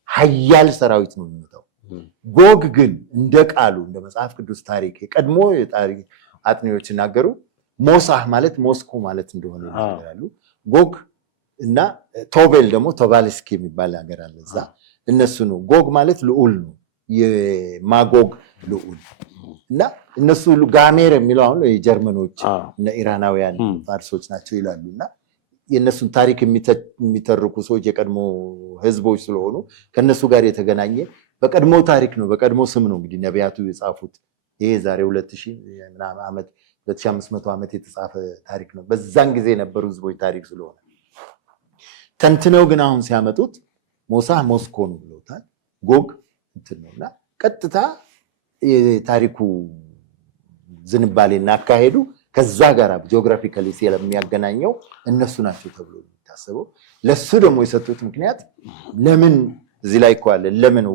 ሀያል ሰራዊት ነው የሚመጣው። ጎግ ግን እንደ ቃሉ እንደ መጽሐፍ ቅዱስ ታሪክ የቀድሞ የታሪክ አጥኚዎች ሲናገሩ ሞሳህ ማለት ሞስኮ ማለት እንደሆነ ይናገራሉ። ጎግ እና ቶቤል ደግሞ ቶባልስኪ የሚባል ሀገር አለ እዛ። እነሱ ነው ጎግ ማለት ልዑል ነው፣ የማጎግ ልዑል እና እነሱ ጋሜር የሚለው አሁን የጀርመኖች እና ኢራናውያን ፋርሶች ናቸው ይላሉ። እና የእነሱን ታሪክ የሚተርኩ ሰዎች የቀድሞ ህዝቦች ስለሆኑ ከእነሱ ጋር የተገናኘ በቀድሞ ታሪክ ነው፣ በቀድሞ ስም ነው እንግዲህ ነቢያቱ የጻፉት። ይሄ ዛሬ 2500 ዓመት የተጻፈ ታሪክ ነው። በዛን ጊዜ የነበሩ ህዝቦች ታሪክ ስለሆነ ተንትነው ግን አሁን ሲያመጡት ሞሳህ ሞስኮ ነው ብለውታል። ጎግ እንትን ነውና ቀጥታ የታሪኩ ዝንባሌና አካሄዱ ከዛ ጋር ጂኦግራፊካሊ ስለሚያገናኘው እነሱ ናቸው ተብሎ የሚታሰበው። ለሱ ደግሞ የሰጡት ምክንያት ለምን እዚህ ላይ እኮ አለ። ለምን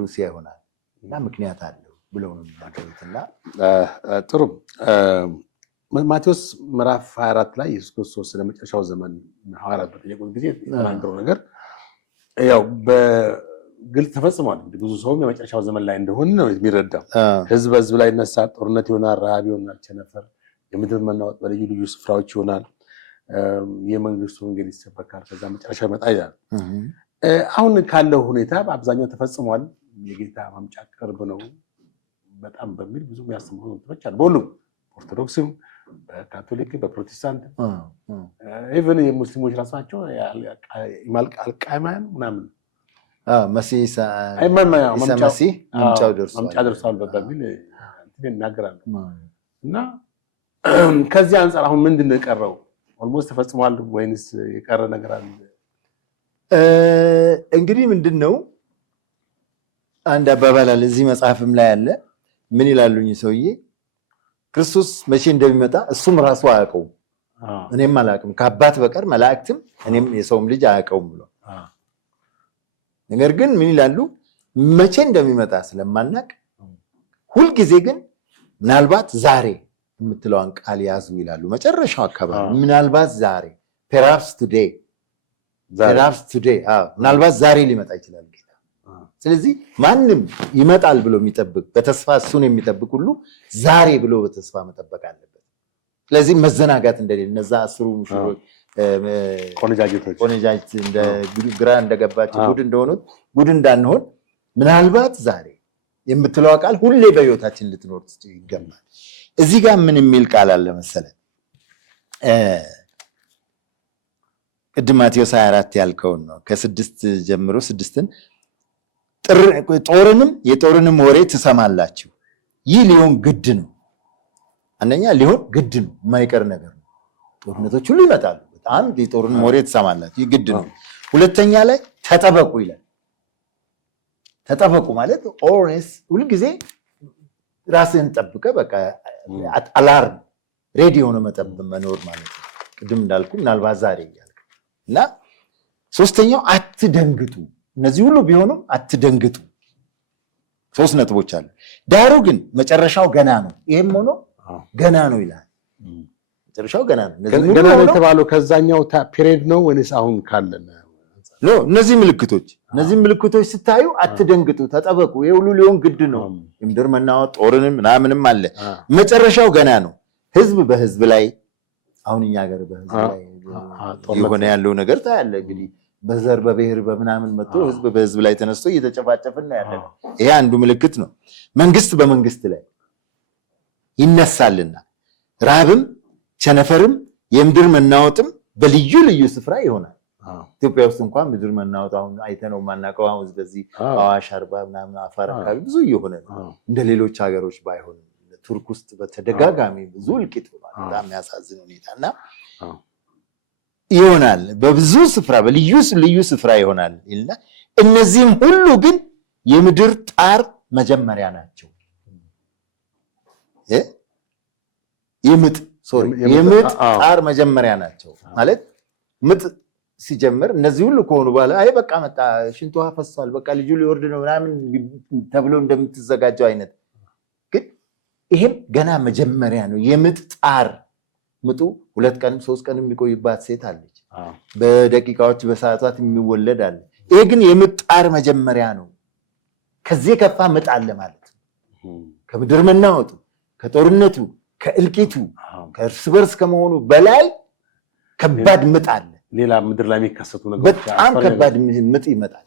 ሩሲያ ይሆናል እና ምክንያት አለው ብለው ነው የሚናገሩትና ጥሩ። ማቴዎስ ምዕራፍ 24 ላይ ኢየሱስ ክርስቶስ ስለመጨረሻው ዘመን ሐዋርያት በጠየቁት ጊዜ የተናገረው ነገር ያው በግልጽ ተፈጽሟል። ብዙ ሰውም የመጨረሻው ዘመን ላይ እንደሆነ ነው የሚረዳው። ህዝብ በህዝብ ላይ ይነሳል፣ ጦርነት ይሆናል፣ ረሃብ ይሆናል፣ ቸነፈር፣ የምድር መናወጥ በልዩ ልዩ ስፍራዎች ይሆናል፣ የመንግስቱ ወንጌል ይሰበካል፣ ከዛ መጨረሻ ይመጣል ይላል። አሁን ካለው ሁኔታ በአብዛኛው ተፈጽሟል፣ የጌታ መምጫ ቅርብ ነው በጣም በሚል ብዙ የሚያስተምሩ እንትኖች አሉ። በሁሉም ኦርቶዶክስም፣ በካቶሊክ፣ በፕሮቴስታንት ኢቨን የሙስሊሞች ራሳቸው አልቃይማን ምናምን መምጫው ደርሷል በሚል ይናገራሉ። እና ከዚህ አንጻር አሁን ምንድን ነው የቀረው? ኦልሞስት ተፈጽሟል ወይንስ የቀረ ነገር አለ? እንግዲህ ምንድን ነው አንድ አባባል አለ እዚህ መጽሐፍም ላይ አለ። ምን ይላሉኝ ሰውዬ ክርስቶስ መቼ እንደሚመጣ እሱም ራሱ አያውቀውም፣ እኔም አላውቅም ከአባት በቀር መላእክትም እኔም የሰውም ልጅ አያውቀውም ብሎ። ነገር ግን ምን ይላሉ መቼ እንደሚመጣ ስለማናቅ ሁልጊዜ ግን ምናልባት ዛሬ የምትለዋን ቃል ያዙ ይላሉ። መጨረሻው አካባቢ ምናልባት ዛሬ perhaps today ምናልባት ዛሬ ሊመጣ ይችላል ጌታ። ስለዚህ ማንም ይመጣል ብሎ የሚጠብቅ በተስፋ እሱን የሚጠብቅ ሁሉ ዛሬ ብሎ በተስፋ መጠበቅ አለበት። ስለዚህ መዘናጋት እንደሌለ እነዛ 10 ሙሽሮች ቆነጃጅት ግራ እንደገባቸው ጉድ እንደሆኑት ጉድ እንዳንሆን ምናልባት ዛሬ የምትለዋ ቃል ሁሌ በህይወታችን ልትኖር ይገባል። እዚህ ጋር ምን የሚል ቃል አለ መሰለህ? ቅድም ማቴዎስ 24 ያልከውን ነው። ከ6 ጀምሮ 6ን የጦርንም ወሬ ትሰማላችሁ፣ ይህ ሊሆን ግድ ነው። አንደኛ ሊሆን ግድ ነው፣ የማይቀር ነገር ነው። ጦርነቶች ሁሉ ይመጣሉ። በጣም የጦርንም ወሬ ትሰማላችሁ፣ ይህ ግድ ነው። ሁለተኛ ላይ ተጠበቁ ይላል። ተጠበቁ ማለት ኦልዌይስ ሁልጊዜ ራስህን ጠብቀህ በቃ አላርም ሬዲ የሆነ መጠበቅ መኖር ማለት ነው። ቅድም እንዳልኩ ምናልባት ዛሬ እያልክ እና ሶስተኛው አትደንግጡ። እነዚህ ሁሉ ቢሆኑም አትደንግጡ። 3 ነጥቦች አሉ። ዳሩ ግን መጨረሻው ገና ነው። ይሄም ሆኖ ገና ነው ይላል። መጨረሻው ገና ነው። ገና ነው የተባለው ከዛኛው ፔሪየድ ነው ወይስ አሁን ካለን? እነዚህ ምልክቶች ስታዩ አትደንግጡ፣ ተጠበቁ። ይሄ ሁሉ ሊሆን ግድ ነው። የምድር መናወጥ፣ ጦርንም ምናምንም አለ። መጨረሻው ገና ነው። ህዝብ በህዝብ ላይ አሁን እኛ ሀገር በህዝብ ላይ የሆነ ያለው ነገር ታያለ። እንግዲህ በዘር በብሔር በምናምን መጥቶ ህዝብ በህዝብ ላይ ተነስቶ እየተጨፋጨፍን ነው ያለ። ይሄ አንዱ ምልክት ነው። መንግስት በመንግስት ላይ ይነሳልና ረሃብም ቸነፈርም የምድር መናወጥም በልዩ ልዩ ስፍራ ይሆናል። ኢትዮጵያ ውስጥ እንኳን ምድር መናወጥ አሁን አይተነው ማናቀው። አሁን በዚህ አዋሽ አርባ ምናምን አፋር አካባቢ ብዙ እየሆነ ነው። እንደ ሌሎች ሀገሮች ባይሆን ቱርክ ውስጥ በተደጋጋሚ ብዙ እልቂት ሆኗል። በጣም የሚያሳዝን ሁኔታና ይሆናል። በብዙ ስፍራ በልዩ ልዩ ስፍራ ይሆናል ይልና እነዚህም ሁሉ ግን የምድር ጣር መጀመሪያ ናቸው። የምጥ ጣር መጀመሪያ ናቸው ማለት ምጥ ሲጀምር እነዚህ ሁሉ ከሆኑ በኋላ አይ በቃ መጣ ሽንቷ ፈሷል፣ በቃ ልጁ ሊወርድ ነው ምናምን ተብሎ እንደምትዘጋጀው አይነት ግን ይሄም ገና መጀመሪያ ነው። የምጥ ጣር ምጡ 2 ቀንም 3 ቀንም የሚቆይባት ሴት አለች። በደቂቃዎች በሰዓታት የሚወለድ አለ። ይሄ ግን የምጥ ጣር መጀመሪያ ነው። ከዚህ የከፋ ምጥ አለ ማለት ነው። ከምድር መናወጡ፣ ከጦርነቱ፣ ከእልቂቱ፣ ከእርስ በርስ ከመሆኑ በላይ ከባድ ምጥ አለ። ሌላ ምድር ላይ የሚከሰቱ ነገሮች በጣም ከባድ ምጥ ይመጣል።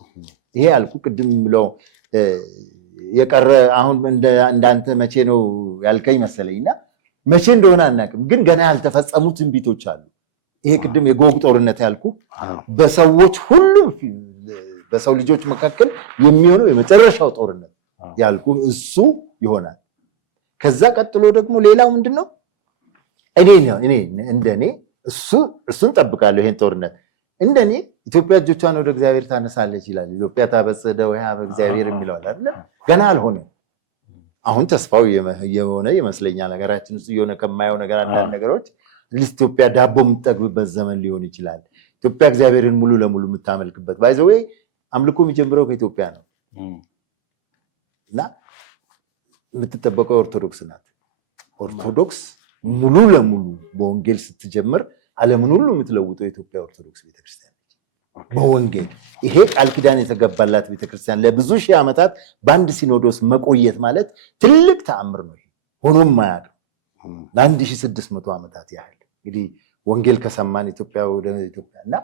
ይሄ አልኩ ቅድም ብለው የቀረ አሁን እንዳንተ መቼ ነው ያልከኝ መሰለኝና መቼ እንደሆነ አናውቅም፣ ግን ገና ያልተፈጸሙ ትንቢቶች አሉ። ይሄ ቅድም የጎግ ጦርነት ያልኩ በሰዎች ሁሉ በሰው ልጆች መካከል የሚሆነው የመጨረሻው ጦርነት ያልኩ እሱ ይሆናል። ከዛ ቀጥሎ ደግሞ ሌላው ምንድነው? እኔ እንደኔ እሱን ጠብቃለሁ። ይሄን ጦርነት እንደኔ ኢትዮጵያ እጆቿን ወደ እግዚአብሔር ታነሳለች ይላል። ኢትዮጵያ ታበጽሕደ ወይሃበ እግዚአብሔር የሚለዋል አይደል? ገና አልሆነም። አሁን ተስፋው የሆነ ይመስለኛል። ሀገራችን ውስጥ የሆነ ከማየው ነገር አንዳንድ ነገሮች ኢትዮጵያ ዳቦ የምትጠግብበት ዘመን ሊሆን ይችላል። ኢትዮጵያ እግዚአብሔርን ሙሉ ለሙሉ የምታመልክበት ባይዘው አምልኮ የሚጀምረው ከኢትዮጵያ ነው እና የምትጠበቀው ኦርቶዶክስ ናት። ኦርቶዶክስ ሙሉ ለሙሉ በወንጌል ስትጀምር ዓለምን ሁሉ የምትለውጠው የኢትዮጵያ ኦርቶዶክስ ቤተክርስቲያን ነች። በወንጌል ይሄ ቃል ኪዳን የተገባላት ቤተክርስቲያን ለብዙ ሺህ ዓመታት በአንድ ሲኖዶስ መቆየት ማለት ትልቅ ተአምር ነው። ሆኖም ማያውቅ ለ1600 ዓመታት ያህል እንግዲህ ወንጌል ከሰማን ኢትዮጵያ ወደ ኢትዮጵያ እና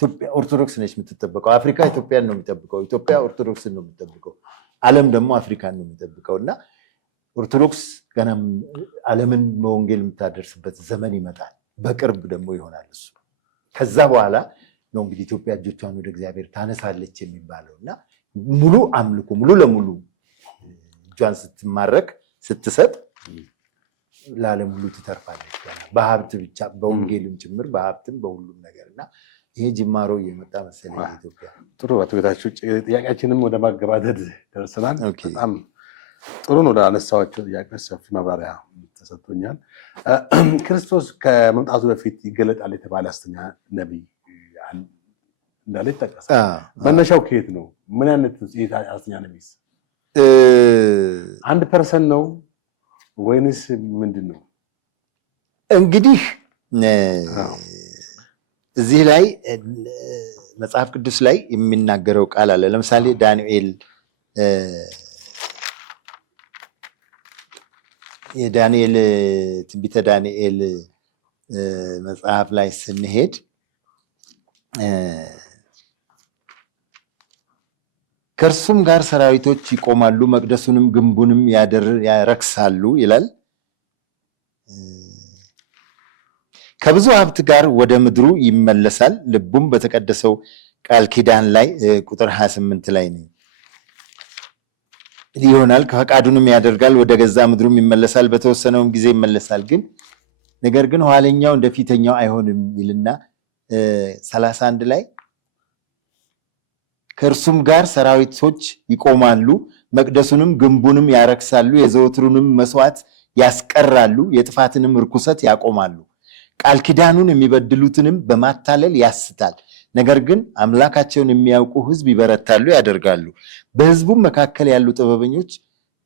ኢትዮጵያ ኦርቶዶክስ ነች የምትጠበቀው። አፍሪካ ኢትዮጵያን ነው የሚጠብቀው፣ ኢትዮጵያ ኦርቶዶክስን ነው የሚጠብቀው፣ ዓለም ደግሞ አፍሪካን ነው የሚጠብቀው እና ኦርቶዶክስ ገና ዓለምን በወንጌል የምታደርስበት ዘመን ይመጣል። በቅርብ ደግሞ ይሆናል እሱ። ከዛ በኋላ ነው እንግዲህ ኢትዮጵያ እጆቿን ወደ እግዚአብሔር ታነሳለች የሚባለው እና ሙሉ አምልኮ ሙሉ ለሙሉ እጇን ስትማረክ ስትሰጥ ለዓለም ሁሉ ትተርፋለች። በሀብት ብቻ በወንጌልም ጭምር በሀብትም በሁሉም ነገርና ይሄ ጅማሮ እየመጣ መሰለኝ ኢትዮጵያ። ጥሩ አቶ ጌታቸው ጥያቄያችንም ወደ ማገባደድ ደርሰናል። በጣም ጥሩ ነው። ለአነሳኋቸው ጥያቄዎች ሰፊ ማብራሪያ ተሰጥቶኛል። ክርስቶስ ከመምጣቱ በፊት ይገለጣል የተባለ ሐሰተኛ ነቢይ እንዳለ ይጠቀሳል። መነሻው ከየት ነው? ምን አይነት ሐሰተኛ ነቢይ? 1% ነው ወይንስ ምንድን ነው? እንግዲህ እዚህ ላይ መጽሐፍ ቅዱስ ላይ የሚናገረው ቃል አለ። ለምሳሌ የዳንኤል ትንቢተ ዳንኤል መጽሐፍ ላይ ስንሄድ ከእርሱም ጋር ሰራዊቶች ይቆማሉ፣ መቅደሱንም ግንቡንም ያረክሳሉ ይላል። ከብዙ ሀብት ጋር ወደ ምድሩ ይመለሳል፣ ልቡም በተቀደሰው ቃል ኪዳን ላይ ቁጥር 28 ላይ ነው ይሆናል። ፈቃዱንም ያደርጋል፣ ወደ ገዛ ምድሩም ይመለሳል፣ በተወሰነውም ጊዜ ይመለሳል። ግን ነገር ግን ኋለኛው እንደ ፊተኛው አይሆንም ይልና 31 ላይ ከእርሱም ጋር ሰራዊቶች ይቆማሉ፣ መቅደሱንም ግንቡንም ያረክሳሉ፣ የዘወትሩንም መስዋዕት ያስቀራሉ፣ የጥፋትንም ርኩሰት ያቆማሉ፣ ቃል ኪዳኑን የሚበድሉትንም በማታለል ያስታል፣ ነገር ግን አምላካቸውን የሚያውቁ ሕዝብ ይበረታሉ፣ ያደርጋሉ። በሕዝቡም መካከል ያሉ ጥበበኞች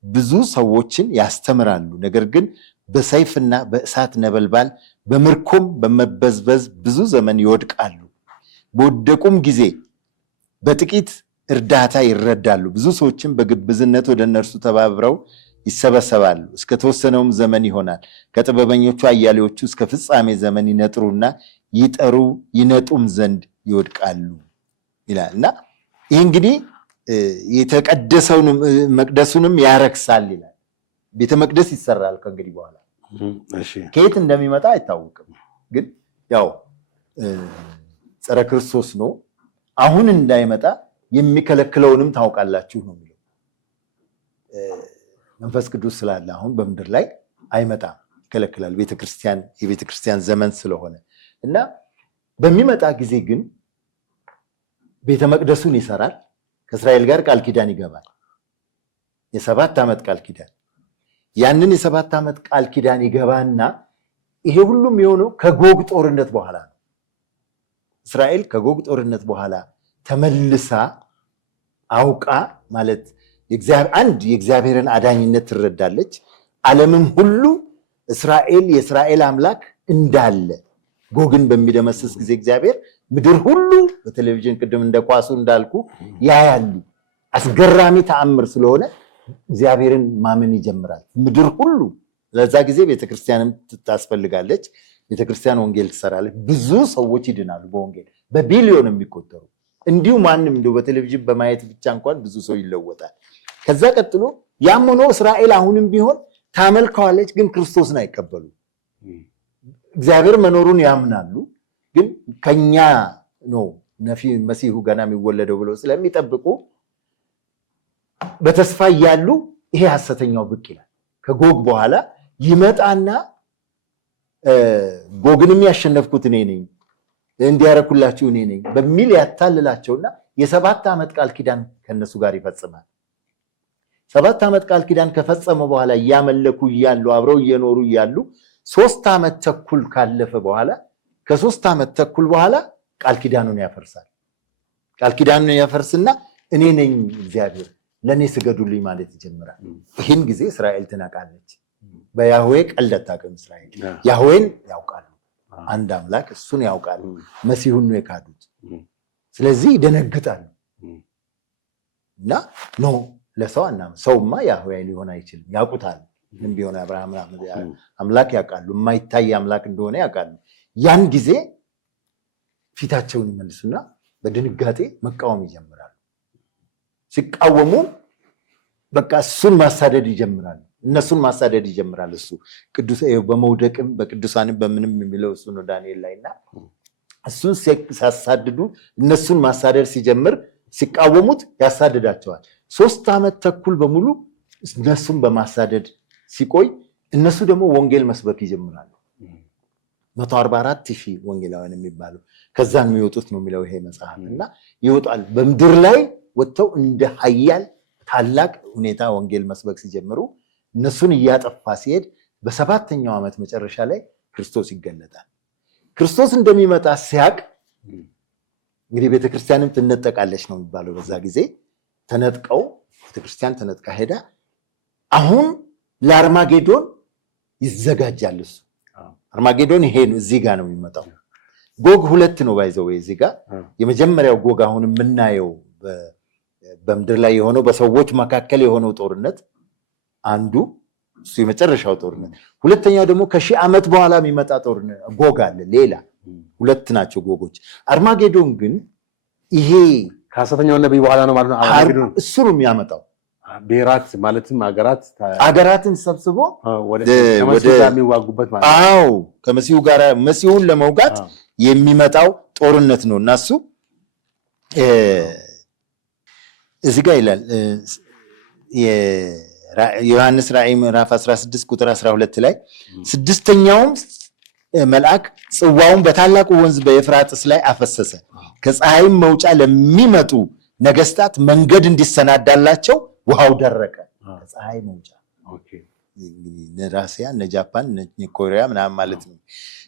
ብዙ ሰዎችን ያስተምራሉ። ነገር ግን በሰይፍና በእሳት ነበልባል በምርኮም በመበዝበዝ ብዙ ዘመን ይወድቃሉ። በወደቁም ጊዜ በጥቂት እርዳታ ይረዳሉ። ብዙ ሰዎችም በግብዝነት ወደ እነርሱ ተባብረው ይሰበሰባሉ። እስከ ተወሰነውም ዘመን ይሆናል። ከጥበበኞቹ አያሌዎቹ እስከ ፍጻሜ ዘመን ይነጥሩና ይነጡም ዘንድ ይወድቃሉ ይላል እና ይህ እንግዲህ የተቀደሰውን መቅደሱንም ያረክሳል ይላል። ቤተ መቅደስ ይሰራል ከእንግዲህ በኋላ ከየት እንደሚመጣ አይታወቅም። ግን ያው ጸረ ክርስቶስ ነው። አሁን እንዳይመጣ የሚከለክለውንም ታውቃላችሁ ነው የሚለው። መንፈስ ቅዱስ ስላለ አሁን በምድር ላይ አይመጣም፣ ይከለክላል። የቤተክርስቲያን ዘመን ስለሆነ እና በሚመጣ ጊዜ ግን ቤተ መቅደሱን ይሰራል። ከእስራኤል ጋር ቃል ኪዳን ይገባል። የ7 ዓመት ቃል ኪዳን። ያንን የ7 ዓመት ቃል ኪዳን ይገባና ይሄ ሁሉም የሆነው ከጎግ ጦርነት በኋላ ነው። እስራኤል ከጎግ ጦርነት በኋላ ተመልሳ አውቃ ማለት የእግዚአብሔርን አዳኝነት ትረዳለች። ዓለምም ሁሉ የእስራኤል አምላክ እንዳለ ጎግን በሚደመስስ ጊዜ እግዚአብሔር ምድር ሁሉ በቴሌቪዥን ቅድም እንደ ኳሱ እንዳልኩ ያያሉ። አስገራሚ ተአምር ስለሆነ እግዚአብሔርን ማመን ይጀምራል ምድር ሁሉ። ለዛ ጊዜ ቤተክርስቲያንም ታስፈልጋለች። ቤተክርስቲያን ወንጌል ትሰራለች። ብዙ ሰዎች ይድናሉ በወንጌል በቢሊዮን የሚቆጠሩ። እንዲሁ ማንም እንደው በቴሌቪዥን በማየት ብቻ እንኳን ብዙ ሰው ይለወጣል። ከዛ ቀጥሎ ያም ሆኖ እስራኤል አሁንም ቢሆን ታመልከዋለች፣ ግን ክርስቶስን አይቀበሉ። እግዚአብሔር መኖሩን ያምናሉ፣ ግን ከኛ ነው መሲሁ ገና የሚወለደው ብለው ስለሚጠብቁ በተስፋ እያሉ ይሄ ሐሰተኛው ብቅ ይላል። ከጎግ በኋላ ይመጣና ጎግንም ያሸነፍኩት እኔ ነኝ፣ እንዲያረኩላችሁ እኔ ነኝ በሚል ያታልላቸውና የ7 ዓመት ቃል ኪዳን ከነሱ ጋር ይፈጽማል። 7 ዓመት ቃል ኪዳን ከፈጸመ በኋላ እያመለኩ እያሉ አብረው እየኖሩ እያሉ 3 ዓመት ተኩል ካለፈ በኋላ ከ3 ዓመት ተኩል በኋላ ቃል ኪዳኑን ያፈርሳል። ቃል ኪዳኑን ያፈርስና እኔ ነኝ እግዚአብሔር ለእኔ ስገዱልኝ ማለት ይጀምራል። ይህን ጊዜ እስራኤል ትነቃለች። በያህዌ ቀልድ አታውቅም እስራኤል። ያህዌን ያውቃሉ፣ አንድ አምላክ እሱን ያውቃሉ። መሲሁን ነው የካዱት። ስለዚህ ይደነግጣሉ እና ኖ ለሰው አናም ሰውማ ያህዌ ሊሆን አይችልም። ያውቁታል። ምን ቢሆን አብርሃም አምላክ ያውቃሉ፣ የማይታይ አምላክ እንደሆነ ያውቃሉ። ያን ጊዜ ፊታቸውን ይመልሱና በድንጋጤ መቃወም ይጀምራሉ። ሲቃወሙ በቃ እሱን ማሳደድ ይጀምራሉ። እነሱን ማሳደድ ይጀምራል። እሱ ቅዱስ በመውደቅም በቅዱሳንም በምንም የሚለው እሱ ነው ዳንኤል ላይና እሱን ሲያሳድዱ እነሱን ማሳደድ ሲጀምር ሲቃወሙት ያሳድዳቸዋል። 3 ዓመት ተኩል በሙሉ እነሱን በማሳደድ ሲቆይ እነሱ ደግሞ ወንጌል መስበክ ይጀምራሉ። 144,000 ወንጌላውያን የሚባሉ ከዛ የሚወጡት ነው የሚለው ይሄ መጽሐፍ እና ይወጣል። በምድር ላይ ወጥተው እንደ ኃያል ታላቅ ሁኔታ ወንጌል መስበክ ሲጀምሩ እነሱን እያጠፋ ሲሄድ በ7ኛው ዓመት መጨረሻ ላይ ክርስቶስ ይገለጣል። ክርስቶስ እንደሚመጣ ሲያቅ እንግዲህ ቤተክርስቲያንም ትነጠቃለች ነው የሚባለው። በዛ ጊዜ ተነጥቀው ቤተክርስቲያን ተነጥቃ ሄዳ አሁን ለአርማጌዶን ይዘጋጃል። እሱ አርማጌዶን ይሄ ነው፣ እዚህ ጋር ነው የሚመጣው። ጎግ 2 ነው ባይዘው እዚህ ጋር የመጀመሪያው ጎግ አሁን የምናየው በምድር ላይ የሆነው በሰዎች መካከል የሆነው ጦርነት አንዱ እሱ የመጨረሻው ጦርነት። ሁለተኛው ደግሞ ከ1000 ዓመት በኋላ የሚመጣ ጦርነት ጎግ አለ። ሌላ 2 ናቸው ጎጎች። አርማጌዶን ግን ይሄ ከሐሰተኛው ነብይ በኋላ ነው ማለት ነው። አርማጌዶን እሱ ነው የሚያመጣው። ብሔራት ማለትም አገራትን ሰብስቦ ወደ ከመሲሁ ጋር የሚዋጉበት ማለት ነው። አዎ ከመሲሁ ጋር መሲሁን ለመውጋት የሚመጣው ጦርነት ነው እና እሱ እዚህ ጋር ይላል የዮሐንስ ራእይ ምዕራፍ 16 ቁጥር 12 ላይ 6ኛውም መልአክ ጽዋውን በታላቁ ወንዝ በኤፍራጥስ ላይ አፈሰሰ። ከፀሐይም መውጫ ለሚመጡ ነገስታት መንገድ እንዲሰናዳላቸው ውሃው ደረቀ። ከፀሐይ መውጫ ራሲያ፣ ጃፓን፣ ኮሪያ ምናምን ማለት ነው።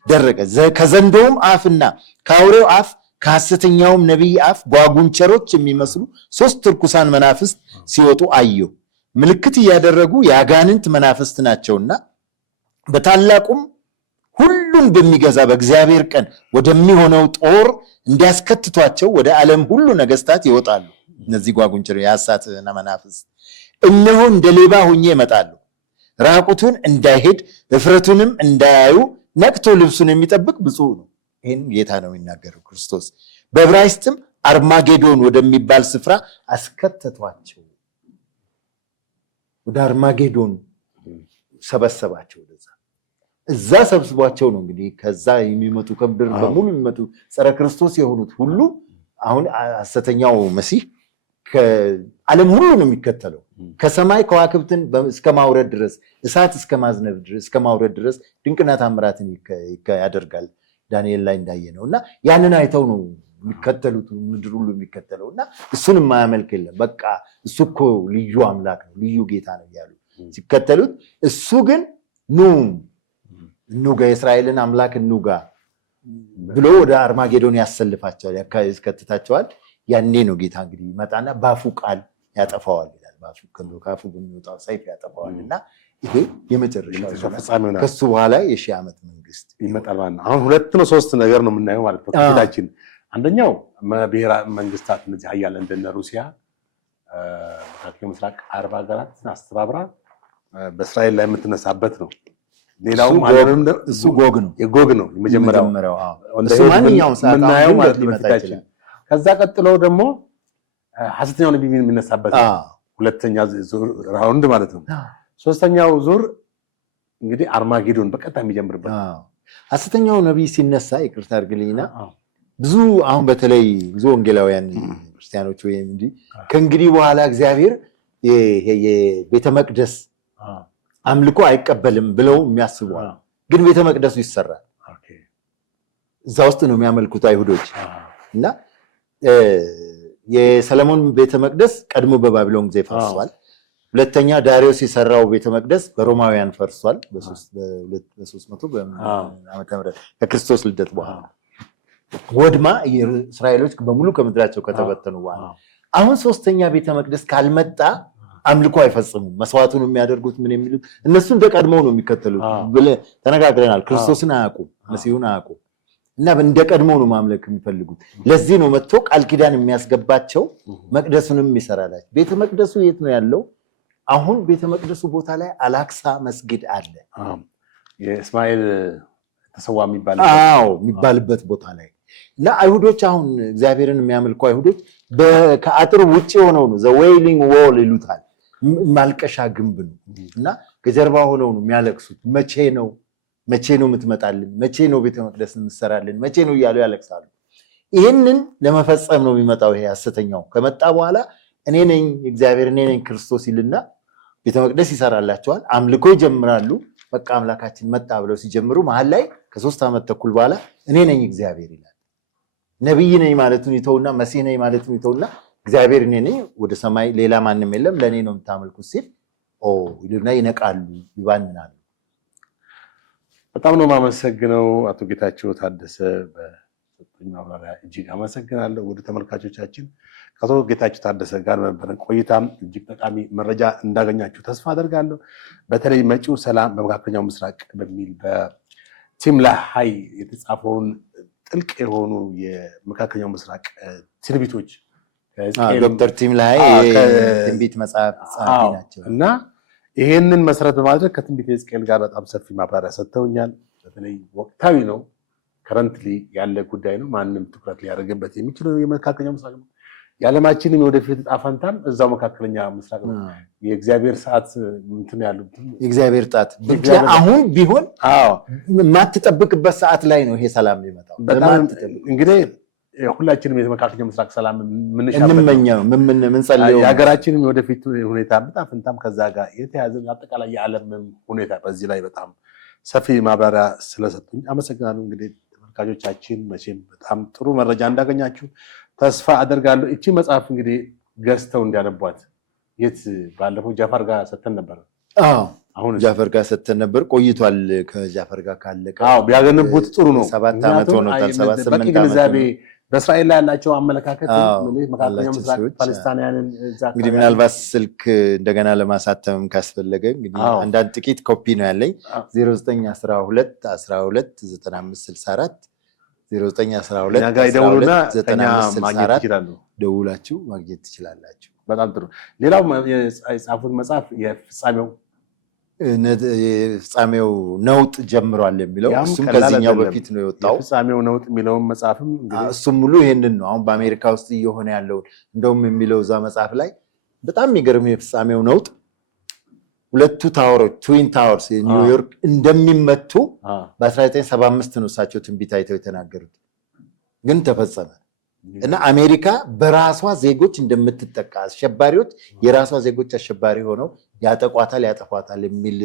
ደረቀ። ከዘንዶውም አፍና ከአውሬው አፍ ከሐሰተኛውም ነቢይ አፍ ጓጉንቸሮች የሚመስሉ 3 ርኩሳን መናፍስት ሲወጡ አየሁ። ምልክት እያደረጉ የአጋንንት መናፍስት ናቸውና በታላቁም ሁሉን በሚገዛ በእግዚአብሔር ቀን ወደሚሆነው ጦር እንዲያስከትቷቸው ወደ ዓለም ሁሉ ነገስታት ይወጣሉ። እነዚህ ጓጉንቸሮች የሐሰት መናፍስት እነሆ እንደ ሌባ ሆኜ እመጣለሁ። ራቁቱን እንዳይሄድ እፍረቱንም እንዳያዩ ነቅቶ ልብሱን የሚጠብቅ ብፁዕ ነው። ይህን ጌታ ነው የሚናገረው ክርስቶስ። በዕብራይስጥም አርማጌዶን ወደሚባል ስፍራ አስከተቷቸው። ወደ አርማጌዶን ሰበሰባቸው። እዛ ሰብስቧቸው ነው እንግዲህ ከዛ የሚመጡ ከምድር በሙሉ የሚመጡ ጸረ ክርስቶስ የሆኑት ሁሉ አሁን ሐሰተኛው መሲህ ከዓለም ሁሉ ነው የሚከተለው። ከሰማይ ከዋክብትን እስከ ማውረድ ድረስ እሳት እስከ ማዝነብ ድረስ እስከ ማውረድ ድረስ ድንቅና ታምራትን ያደርጋል። ዳንኤል ላይ እንዳየ ነው። እና ያንን አይተው ነው የሚከተሉት ምድር ሁሉ የሚከተለው። እና እሱን የማያመልክ የለም። በቃ እሱ እኮ ልዩ አምላክ ነው፣ ልዩ ጌታ ነው እያሉ ሲከተሉት፣ እሱ ግን ኑጋ የእስራኤልን አምላክ ኑጋ ብሎ ወደ አርማጌዶን ያሰልፋቸዋል፣ ያስከትታቸዋል። ያኔ ነው ጌታ እንግዲህ ይመጣና ባፉ ቃል ያጠፋዋል ይላል። ካፉ በሚወጣው ሰይፍ ያጠፋዋል። እና ይሄ የመጨረሻው ፍጻሜ ነው። ከሱ በኋላ የ1000 ዓመት መንግስት ይመጣል ማለት ነው። አሁን 2 ነው 3 ነገር ነው የምናየው ማለት ነው ከፊታችን። አንደኛው ብሔራዊ መንግስታት እነዚህ ሀያል እንደነ ሩሲያ መካከለኛው ምስራቅ 40 ሀገራትን አስተባብራ በእስራኤል ላይ የምትነሳበት ነው። ሌላውም ዓለምም እሱ ጎግ ነው የመጀመሪያው እሱ ማንኛውም ሰዓት የምናየው ማለት ነው በፊታችን። ከዛ ቀጥሎ ደግሞ ሐሰተኛው ነብይ የሚነሳበት ሁለተኛ ዙር ራውንድ ማለት ነው። ሶስተኛው ዙር እንግዲህ አርማጌዶን በቀጥታ የሚጀምርበት። ሐሰተኛው ነብይ ሲነሳ ይቅርታ አድርግልኝና ብዙ አሁን በተለይ ብዙ ወንጌላውያን ክርስቲያኖች ወይም እንጂ ከእንግዲህ በኋላ እግዚአብሔር የቤተ መቅደስ አምልኮ አይቀበልም ብለው የሚያስቡ ግን ቤተ መቅደሱ ይሰራል። እዛ ውስጥ ነው የሚያመልኩት አይሁዶች። እና የሰለሞን ቤተ መቅደስ ቀድሞ በባቢሎን ጊዜ ፈርሷል። ሁለተኛ ዳሪዮስ የሰራው ቤተ መቅደስ በሮማውያን ፈርሷል በ300 ዓመተ ምህረት ከክርስቶስ ልደት በኋላ ወድማ እስራኤሎች በሙሉ ከምድራቸው ከተበተኑ በኋላ አሁን ሶስተኛ ቤተ መቅደስ ካልመጣ አምልኮ አይፈጽሙም። መስዋዕቱን የሚያደርጉት ምን የሚሉት እነሱ እንደቀድሞው ነው የሚከተሉት ብለህ ተነጋግረናል። ክርስቶስን አያውቁም፣ መሲሁን አያውቁም። እና እንደቀድሞው ነው ማምለክ የሚፈልጉት። ለዚህ ነው መጥቶ ቃል ኪዳን የሚያስገባቸው መቅደሱንም ይሰራላቸው። ቤተ መቅደሱ የት ነው ያለው? አሁን ቤተ መቅደሱ ቦታ ላይ አላክሳ መስጊድ አለ። የእስማኤል ተሰዋ የሚባልበት ቦታ ላይ እና አይሁዶች አሁን እግዚአብሔርን የሚያመልኩ አይሁዶች ከአጥር ውጭ ሆነው ነው ዘዌይሊንግ ዎል ይሉታል። ማልቀሻ ግንብ ነው። እና ከጀርባ ሆነው ነው የሚያለቅሱት። መቼ ነው የምትመጣልን? መቼ ነው ቤተ መቅደስ እንሰራልን? መቼ ነው እያሉ ያለቅሳሉ። ይህንን ለመፈጸም ነው የሚመጣው። ይሄ ሐሰተኛው ከመጣ በኋላ እኔ ነኝ እግዚአብሔር፣ እኔ ነኝ ክርስቶስ ይልና ቤተ መቅደስ ይሰራላቸዋል። አምልኮ ይጀምራሉ። በቃ አምላካችን መጣ ብለው ሲጀምሩ መሀል ላይ ከ3 ዓመት ተኩል በኋላ እኔ ነኝ እግዚአብሔር ይላል። ነቢይ ነኝ ማለቱን ይተውና መሲህ ነኝ ማለቱን ይተውና እግዚአብሔር እኔ ነኝ፣ ወደ ሰማይ ሌላ ማንም የለም፣ ለእኔ ነው የምታመልኩት ሲል ይሉና ይነቃሉ፣ ይባንናሉ። በጣም ነው የማመሰግነው አቶ ጌታቸው ታደሰ። በሰጡኝ ማብራሪያ እጅግ አመሰግናለሁ። ወደ ተመልካቾቻችን ከአቶ ጌታቸው ታደሰ ጋር ነበረን ቆይታም እጅግ ጠቃሚ መረጃ እንዳገኛችሁ ተስፋ አደርጋለሁ። በተለይ መጪው ሰላም በመካከለኛው ምስራቅ በሚል በቲምላ ሀይ የተጻፈውን ጥልቅ የሆኑ የመካከለኛው ምስራቅ ትንቢቶች ዶክተር ቲምላ ሀይ ትንቢት መጽሐፍ ጸሐፊ ናቸው እና ይሄንን መሰረት በማድረግ ከትንቢተ ሕዝቅኤል ጋር በጣም ሰፊ ማብራሪያ ሰጥተውኛል። በተለይ ወቅታዊ ነው፣ ከረንትሊ ያለ ጉዳይ ነው። ማንም ትኩረት ሊያደርግበት የሚችለው የመካከለኛው ምስራቅ ነው። የዓለማችንም የወደፊት ዕጣ ፈንታም እዛው መካከለኛ ምስራቅ ነው። የእግዚአብሔር ሰዓት እንትን ያሉት የእግዚአብሔር ጣት አሁን ቢሆን የማትጠብቅበት ሰዓት ላይ ነው ይሄ ሰላም የሚመጣው። በጣም እንግዲህ ሁላችንም የመካከለኛው ምስራቅ ሰላም እንመኘው ምንጸልየው የሀገራችንም የወደፊት ሁኔታ በጣም ፈንታም ከዛ ጋር የተያዘ አጠቃላይ የዓለም ሁኔታ በዚህ ላይ በጣም ሰፊ ማብራሪያ ስለሰጡኝ አመሰግናለሁ። እንግዲህ ተመልካቾቻችን መቼም በጣም ጥሩ መረጃ እንዳገኛችሁ ተስፋ አደርጋለሁ። እቺ መጽሐፍ እንግዲህ ገዝተው እንዲያነቧት የት ባለፈው ጃፈር ጋር ሰተን ነበር። አሁን ጃፈር ጋር ሰተን ነበር፣ ቆይቷል። ከጃፈር ጋር ካለቀ ቢያገነቡት ጥሩ ነው። 7 ዓመት ሆኖታል። 7-8 ዓመት በእስራኤል ላይ ያላቸው አመለካከት መካከለኛው ምስራቅ ፓለስታይናውያንን እንግዲህ ምናልባት ስልክ እንደገና ለማሳተም ካስፈለገ እንግዲህ አንዳንድ ጥቂት ኮፒ ነው ያለኝ 0912 12 9564 0912 ደውላችሁ ማግኘት ትችላላችሁ። በጣም ጥሩ። ሌላው የጻፉት መጽሐፍ የፍጻሜው ነውጥ ጀምሯል የሚለው እሱም ከዚህኛው በፊት ነው የወጣው። የፍጻሜው ነውጥ የሚለውን መጽሐፍም እሱም ሙሉ ይሄንን ነው አሁን በአሜሪካ ውስጥ እየሆነ ያለው እንደውም የሚለው እዛ መጽሐፍ ላይ በጣም የሚገርም የፍጻሜው ነውጥ ሁለቱ ታወሮች ትዊን ታወርስ ኒውዮርክ እንደሚመቱ በ1975 ነው እሳቸው ትንቢት አይተው የተናገሩት፣ ግን ተፈጸመ እና አሜሪካ በራሷ ዜጎች እንደምትጠቃ አሸባሪዎች የራሷ ዜጎች አሸባሪ ሆነው ያጠቋታል ያጠፏታል የሚል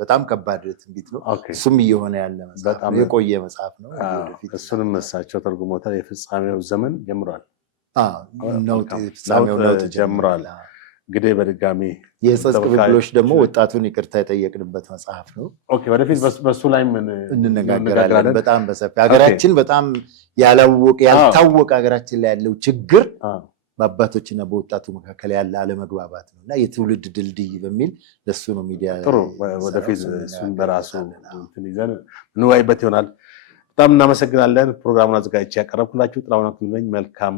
በጣም ከባድ ትንቢት ነው። እሱም እየሆነ ያለ መጽሐፍ ነው፣ የቆየ መጽሐፍ ነው። እሱንም እሳቸው ተርጉሞታል። የፍጻሜው ዘመን ጀምሯል፣ ፍጻሜው ነውጥ ጀምሯል። እንግዲህ በድጋሚ የጸጽ ቅብብሎች ደግሞ ወጣቱን ይቅርታ የጠየቅንበት መጽሐፍ ነው። ወደፊት በሱ ላይ እንነጋገራለን በጣም በሰፊ። ሀገራችን በጣም ያልታወቀ ሀገራችን ላይ ያለው ችግር በአባቶችና በወጣቱ መካከል ያለ አለመግባባት ነው እና የትውልድ ድልድይ በሚል ለሱ ነው ሚዲያ ጥሩ። ወደፊት እሱን በራሱ ይዘን እንወያይበት ይሆናል። በጣም እናመሰግናለን። ፕሮግራሙን አዘጋጅቼ ያቀረብኩላችሁ ጥላሁን አክሊሉ ነኝ። መልካም